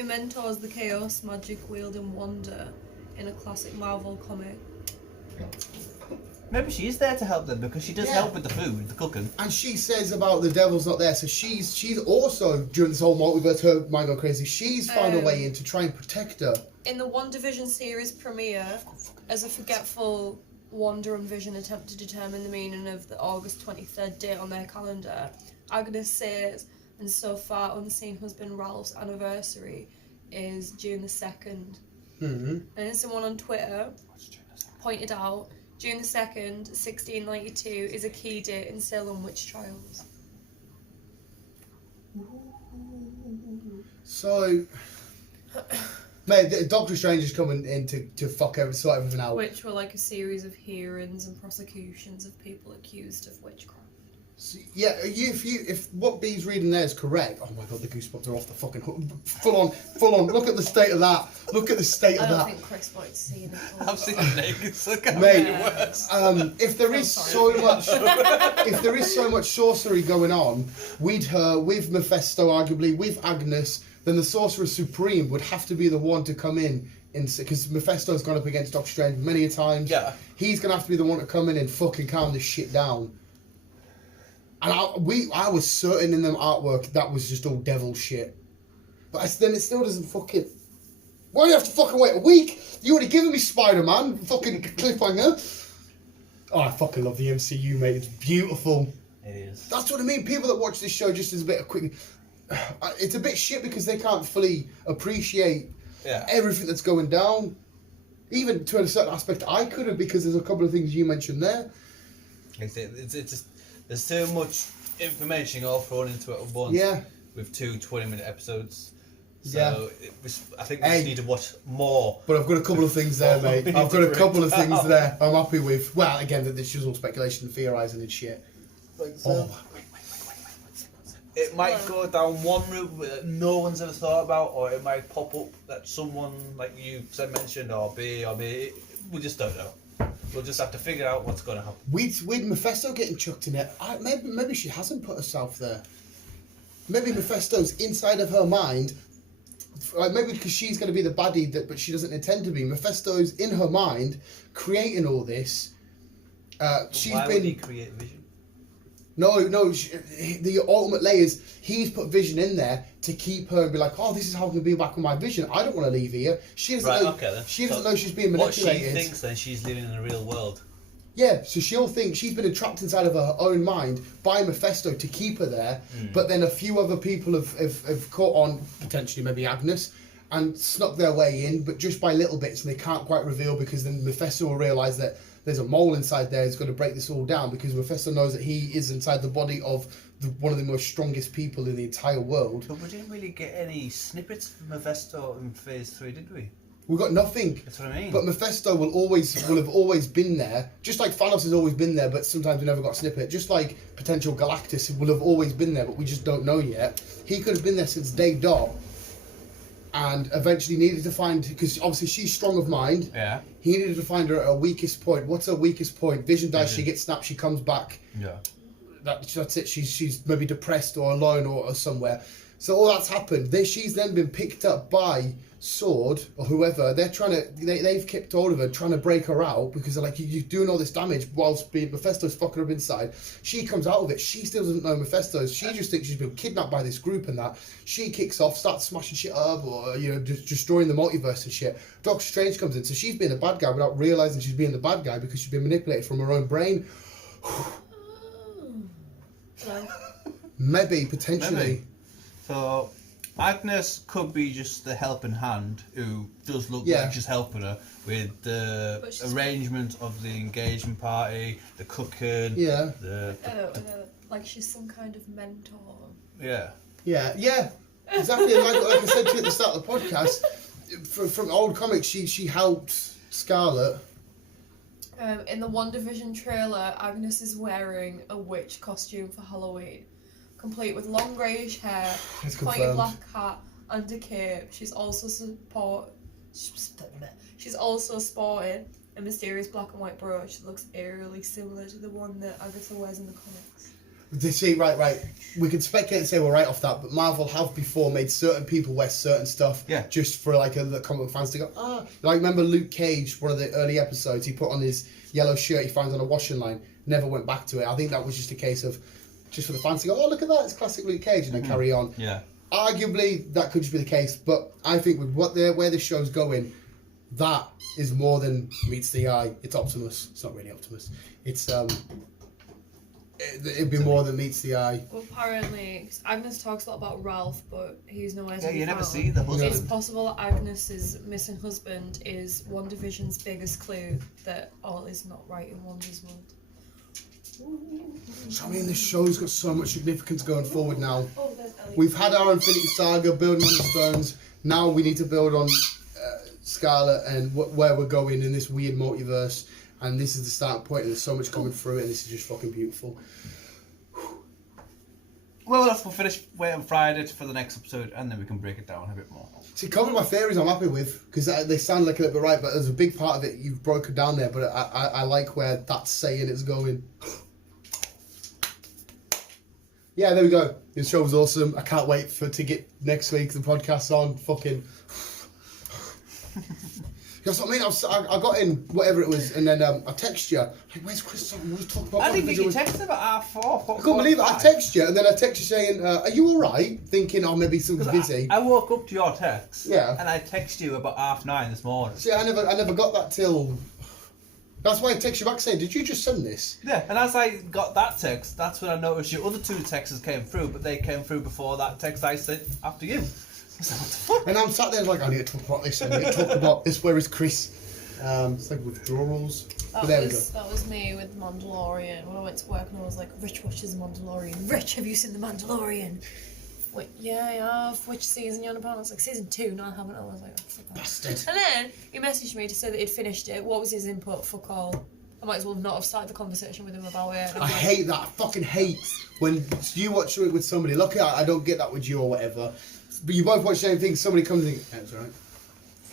mentors the chaos magic wielding Wanda in a classic Marvel comic. Maybe she is there to help them because she does Yeah. help with the food, the cooking. And she says about the devil's not there, so she's also, during this whole multiverse, her mind go crazy, she's found a way in to try and protect her. In the WandaVision series premiere, as a forgetful Wanda and Vision attempt to determine the meaning of the August 23rd date on their calendar, Agnes says, and so far unseen husband Ralph's anniversary is June the 2nd. Mm-hmm. And then someone on Twitter pointed out June the 2nd, 1692 is a key date in Salem witch trials. So, mate, Doctor Strange is coming in to sort everything out. Which were like a series of hearings and prosecutions of people accused of witchcraft. So, yeah, if what B's reading there is correct, oh my god, the goosebumps are off the fucking hook. Full on. Look at the state of that. Look at the state I of don't that. think Chris wanted to see it. I've seen it naked, so it can't Mate, be worse. If there is so much sorcery going on with her, with Mephisto, arguably with Agnes, then the Sorcerer Supreme would have to be the one to come in, because Mephisto's gone up against Doctor Strange many a times. Yeah. He's gonna have to be the one to come in and fucking calm this shit down. And I was certain in them artwork that was just all devil shit, but then it still doesn't fucking. Why do you have to fucking wait a week? You already given me Spider-Man, fucking cliffhanger. Oh, I fucking love the MCU, mate. It's beautiful. It is. That's what I mean. People that watch this show just as a bit of quick. It's a bit shit because they can't fully appreciate everything that's going down. Even to a certain aspect, I couldn't, because there's a couple of things you mentioned there. It's just, there's so much information all thrown into it at once. Yeah. With 2 20-minute episodes. So Yeah. I think we just need to watch more. But I've got a couple of things there, mate. I've got a couple of things there I'm happy with. Well, again, this is all speculation and theorising and shit. Like, so Oh, it might go down one route that no one's ever thought about, or it might pop up that someone like you said mentioned, or B, or me. We just don't know. We'll just have to figure out what's going to happen. with Mephisto getting chucked in it, maybe she hasn't put herself there. Maybe Mephisto's inside of her mind. Like, maybe because she's going to be the baddie, but she doesn't intend to be. Mephisto's in her mind creating all this. Why would he create Vision? No. The ultimate layers. He's put Vision in there to keep her and be like, oh, this is how I'm going to be back with my Vision. I don't want to leave here. She doesn't know. Okay, then. She doesn't know she's being manipulated. What she thinks then, she's living in the real world. Yeah, so she'll think she's been entrapped inside of her own mind by Mephisto to keep her there, but then a few other people have caught on, potentially maybe Agnes, and snuck their way in, but just by little bits, and they can't quite reveal, because then Mephisto will realise that there's a mole inside there who's going to break this all down, because Mephisto knows that he is inside the body of one of the most strongest people in the entire world. But we didn't really get any snippets of Mephisto in Phase 3, did we? We got nothing. That's what I mean. But Mephisto will have always been there, just like Thanos has always been there, but sometimes we never got a snippet. Just like potential Galactus will have always been there, but we just don't know yet. He could have been there since day dot, and eventually needed to find, because obviously she's strong of mind. Yeah. He needed to find her at her weakest point. What's her weakest point? Vision dies. She gets snapped. She comes back. Yeah. That's it. She's maybe depressed or alone or somewhere. So all that's happened. She's then been picked up by Sword or whoever. They've kept hold of her, trying to break her out, because they're like, you're doing all this damage whilst Mephisto's fucking her inside. She comes out of it. She still doesn't know Mephisto's. She just thinks she's been kidnapped by this group and that. She kicks off, starts smashing shit up, or just destroying the multiverse and shit. Doctor Strange comes in, so she's being the bad guy without realising she's being the bad guy, because she's been manipulated from her own brain. Maybe, potentially. Maybe. So, Agnes could be just the helping hand who does look like she's helping her with the arrangement of the engagement party, the cooking. Yeah. Like she's some kind of mentor. Yeah. Yeah. Exactly. like I said to you at the start of the podcast, from old comics, she helped Scarlet. In the WandaVision trailer, Agnes is wearing a witch costume for Halloween, complete with long greyish hair, pointed black hat, and a cape. She's also sporting a mysterious black and white brooch that looks eerily similar to the one that Agatha wears in the comics. See, right. We can speculate and say we're right off that, but Marvel have before made certain people wear certain stuff just for like the comic book fans to go, Like, remember Luke Cage, one of the early episodes, he put on his yellow shirt he finds on a washing line, never went back to it. I think that was just a case of, just for the fans to go, look at that, it's classic Luke Cage, and then carry on. Yeah. Arguably, that could just be the case, but I think with where this show's going, that is more than meets the eye. It's Optimus. It's not really Optimus. It's it'd be more than meets the eye. Well, apparently, 'cause Agnes talks a lot about Ralph, but he's nowhere to Yeah, be you never found. see the husband. It's possible that Agnes's missing husband is WandaVision's biggest clue that all is not right in Wanda's world. So I mean, this show's got so much significance going forward now. Oh, there's Ellie. We've had our Infinity Saga building on the stones. Now we need to build on Scarlet and where we're going in this weird multiverse. And this is the starting point, and there's so much coming through it, and this is just fucking beautiful. Well, we'll finish waiting Friday for the next episode, and then we can break it down a bit more. See, covered my theories I'm happy with, because they sound like a little bit right, but there's a big part of it you've broken down there, but I like where that's saying it's going. Yeah, there we go. The show was awesome. I can't wait to get next week the podcast on. Fucking. That's what I mean. I got in whatever it was, and then I text you. Like, where's Chris? We were talking about. I didn't think you texted about R4. I couldn't believe it. I text you, and then I text you saying, "Are you all right?" Thinking, "Oh, maybe something busy." I woke up to your text. Yeah. And I texted you about 9:30 this morning. See, I never got that till. That's why I text you back saying, "Did you just send this?" Yeah, and as I got that text, that's when I noticed your other 2 texts came through, but they came through before that text I sent after you. I was like, what the fuck? And I'm sat there like, I need to talk about this. I need to talk about this. Where is Chris? It's like withdrawals. But there we go. That was me with The Mandalorian. When I went to work and I was like, Rich watches The Mandalorian. Rich, have you seen The Mandalorian? Wait, yeah, I have. Which season you on about? I was like, season 2. No, I haven't. I was like, oh, fuck that. Bastard. And then he messaged me to say that he'd finished it. What was his input? Fuck all. I might as well not have started the conversation with him about it. I hate that. I fucking hate when you watch it with somebody. Luckily, I don't get that with you or whatever. But you both watch the same thing. Somebody comes in. That's right.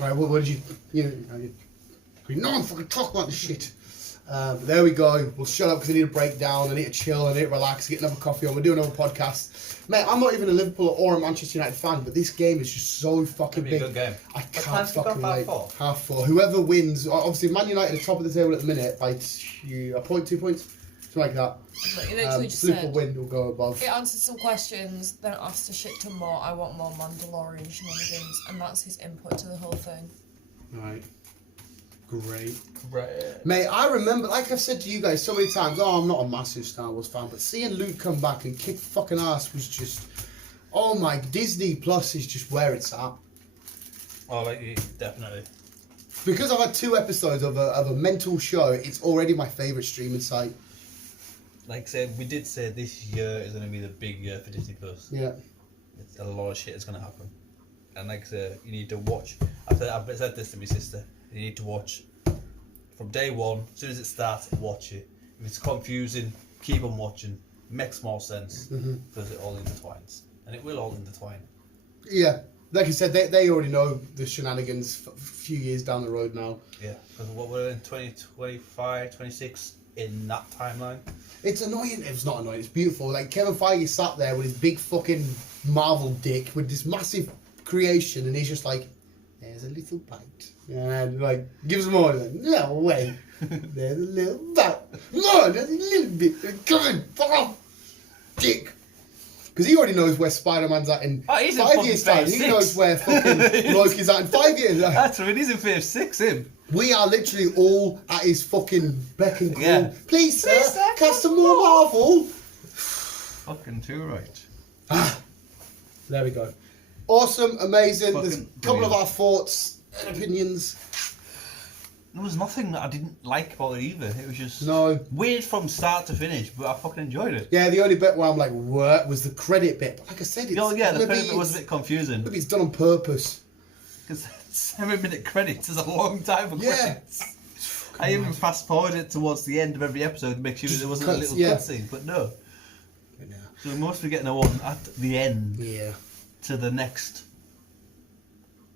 Right. What did you? No one fucking talk about this shit. But there we go. We'll shut up because I need a breakdown. I need to chill. I need to relax. Get another coffee on. We're doing another podcast. Mate, I'm not even a Liverpool or a Manchester United fan, but this game is just so fucking big. It'll be a good game. I What can't time's it fucking got? wait. 4:30? 4:30. Whoever wins, obviously Man United are top of the table at the minute by a point, 2 points, something like that. He literally just Liverpool said, win will go above. it answered some questions, then it asked a shit ton more. I want more Mandalorian shenanigans, and that's his input to the whole thing. Right. Great. Right. Mate, I remember, like I've said to you guys so many times, I'm not a massive Star Wars fan, but seeing Luke come back and kick fucking ass was just, oh my, Disney Plus is just where it's at. Oh, like, definitely. Because I've had 2 episodes of a mental show, it's already my favourite streaming site. Like I said, we did say this year is going to be the big year for Disney Plus. Yeah. It's, a lot of shit is going to happen. And like I said, you need to watch. I've said this to my sister. You need to watch from day one. As soon as it starts, watch it. If it's confusing, keep on watching. Makes more sense because it all intertwines, and it will all intertwine. Yeah, like I said, they already know the shenanigans a few years down the road now. Yeah, because what we're in 2025, 26 in that timeline. It's annoying. It's not annoying. It's beautiful. Like Kevin Feige sat there with his big fucking Marvel dick with this massive creation, and he's just like, "There's a little bite," and like gives more. Like, no way. There's a little bite. No, there's a little bit. Come on, fuck off, dick. Because he already knows where Spider-Man's at in he's in 5 years' time. phase He 6. knows where fucking Loki's at in 5 years. That's right. He's in phase 6. Him. We are literally all at his fucking beck and call. Yeah. Please, sir, Please, sir, cast some more Marvel. Fucking too right. There we go. Awesome, amazing. Fucking There's a couple of brilliant. our thoughts and opinions. There was nothing that I didn't like about it either. It was just No. weird from start to finish, but I fucking enjoyed it. Yeah, the only bit where I'm like, what, was the credit bit. But like I said, it's, Oh yeah, the maybe credit bit was a it's- bit confusing Maybe it's done on purpose. because 7-minute credits is a long time for Yeah. credits. I even fast forwarded it towards the end of every episode to make sure there wasn't a cuts, little yeah. cutscene, but no. But no. So we must be getting a one at the end Yeah. to the next.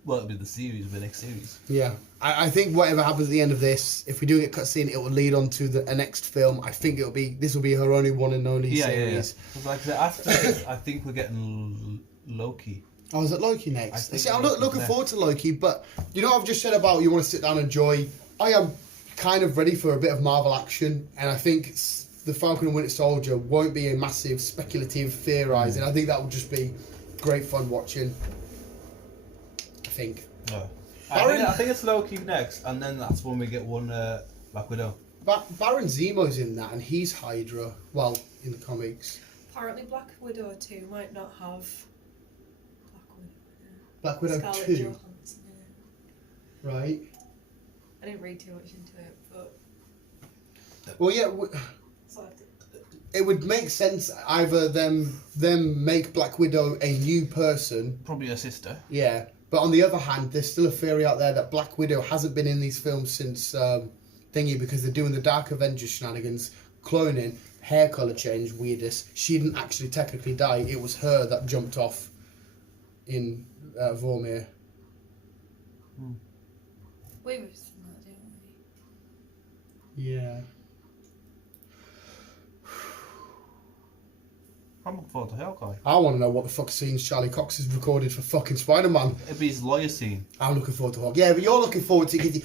Well, it'll be the series, the next series. Yeah. I think whatever happens at the end of this, if we do get cutscene, it will lead on to a next film. I think this will be her only one and only series. Because like I said, after this, I think we're getting Loki. Oh, is it Loki next? I think See, I'm Loki's looking next. forward to Loki, but you know what I've just said about you want to sit down and enjoy. I am kind of ready for a bit of Marvel action, and I think the Falcon and Winter Soldier won't be a massive speculative theorising. I think that will just be great fun watching. I think. Oh. I think it's Loki next, and then that's when we get one Black Widow. Baron Zemo's in that, and he's Hydra. Well, in the comics. Apparently, Black Widow 2 might not have Black Widow Scarlett 2. Johansson in it. Right. I didn't read too much into it, but Well, yeah. so I did. It would make sense either them make Black Widow a new person. Probably her sister. Yeah. But on the other hand, there's still a theory out there that Black Widow hasn't been in these films since thingy, because they're doing the Dark Avengers shenanigans, cloning, hair colour change, weirdest. She didn't actually technically die. It was her that jumped off in Vormir. We've seen that, didn't we? Yeah. I'm looking forward to Hellboy. I want to know what the fuck scenes Charlie Cox has recorded for fucking Spider-Man. It'd be his lawyer scene. I'm looking forward to Hulk. Yeah, but you're looking forward to it because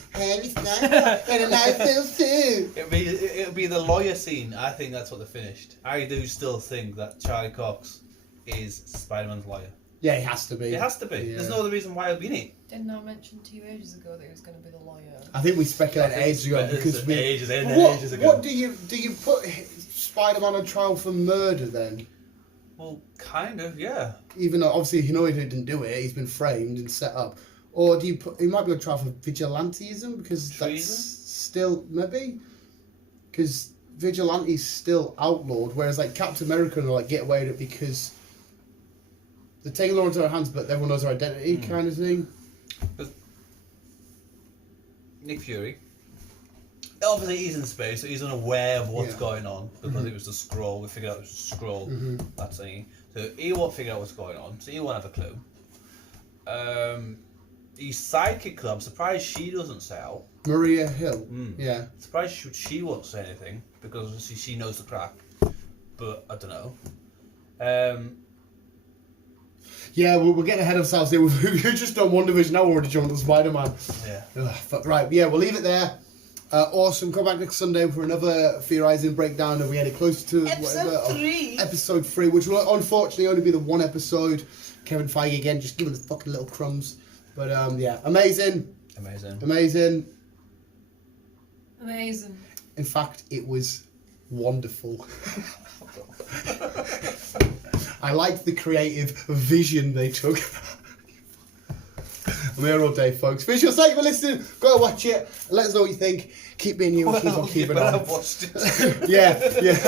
it's nice and a nice film too. It'd be the lawyer scene. I think that's what they finished. I do still think that Charlie Cox is Spider-Man's lawyer. Yeah, it has to be. It has to be. Yeah. There's no other reason why it'd be in it. Didn't I mention to you ages ago that he was going to be the lawyer? I think we speculated ages ago because we. Ages ago. What do you put Spider-Man on trial for murder then? Well, kind of, yeah. Even though obviously he didn't do it, he's been framed and set up. Or do you put? He might be on trial for vigilantism because Treason? that's still maybe because vigilante's still outlawed, whereas like Captain America will like get away with it because they're taking law into their hands, but everyone knows their identity, kind of thing. Nick Fury. Obviously, he's in space, so he's unaware of what's going on because it was the scroll. We figured out it was a scroll. That's thing. So he won't figure out what's going on. So he won't have a clue. His sidekick, I'm surprised she doesn't say out. Maria Hill. Yeah. Surprised she won't say anything because obviously she knows the crack. But I don't know. Yeah, we're getting ahead of ourselves here. We've just done WandaVision. Now we're already jumped on Spider-Man. Yeah. Ugh, fuck, right, yeah, we'll leave it there. Awesome. Come back next Sunday for another theorising breakdown of we had it close to episode 3, which will unfortunately only be the one episode. Kevin Feige again, just giving us fucking little crumbs. But yeah, amazing. Amazing. In fact, it was wonderful. I liked the creative vision they took. I'm here all day, folks. Thank you for listening. Go watch it. Let us know what you think. Keep being you and keep on keeping on. I've watched it. yeah,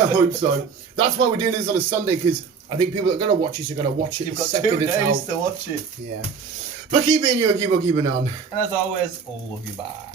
I hope so. That's why we're doing this on a Sunday, because I think people that are going to watch this are going to watch it You've the got second 2 it's days out. to watch it. Yeah. But keep being you and keep on keeping on. And as always, all love you, bye.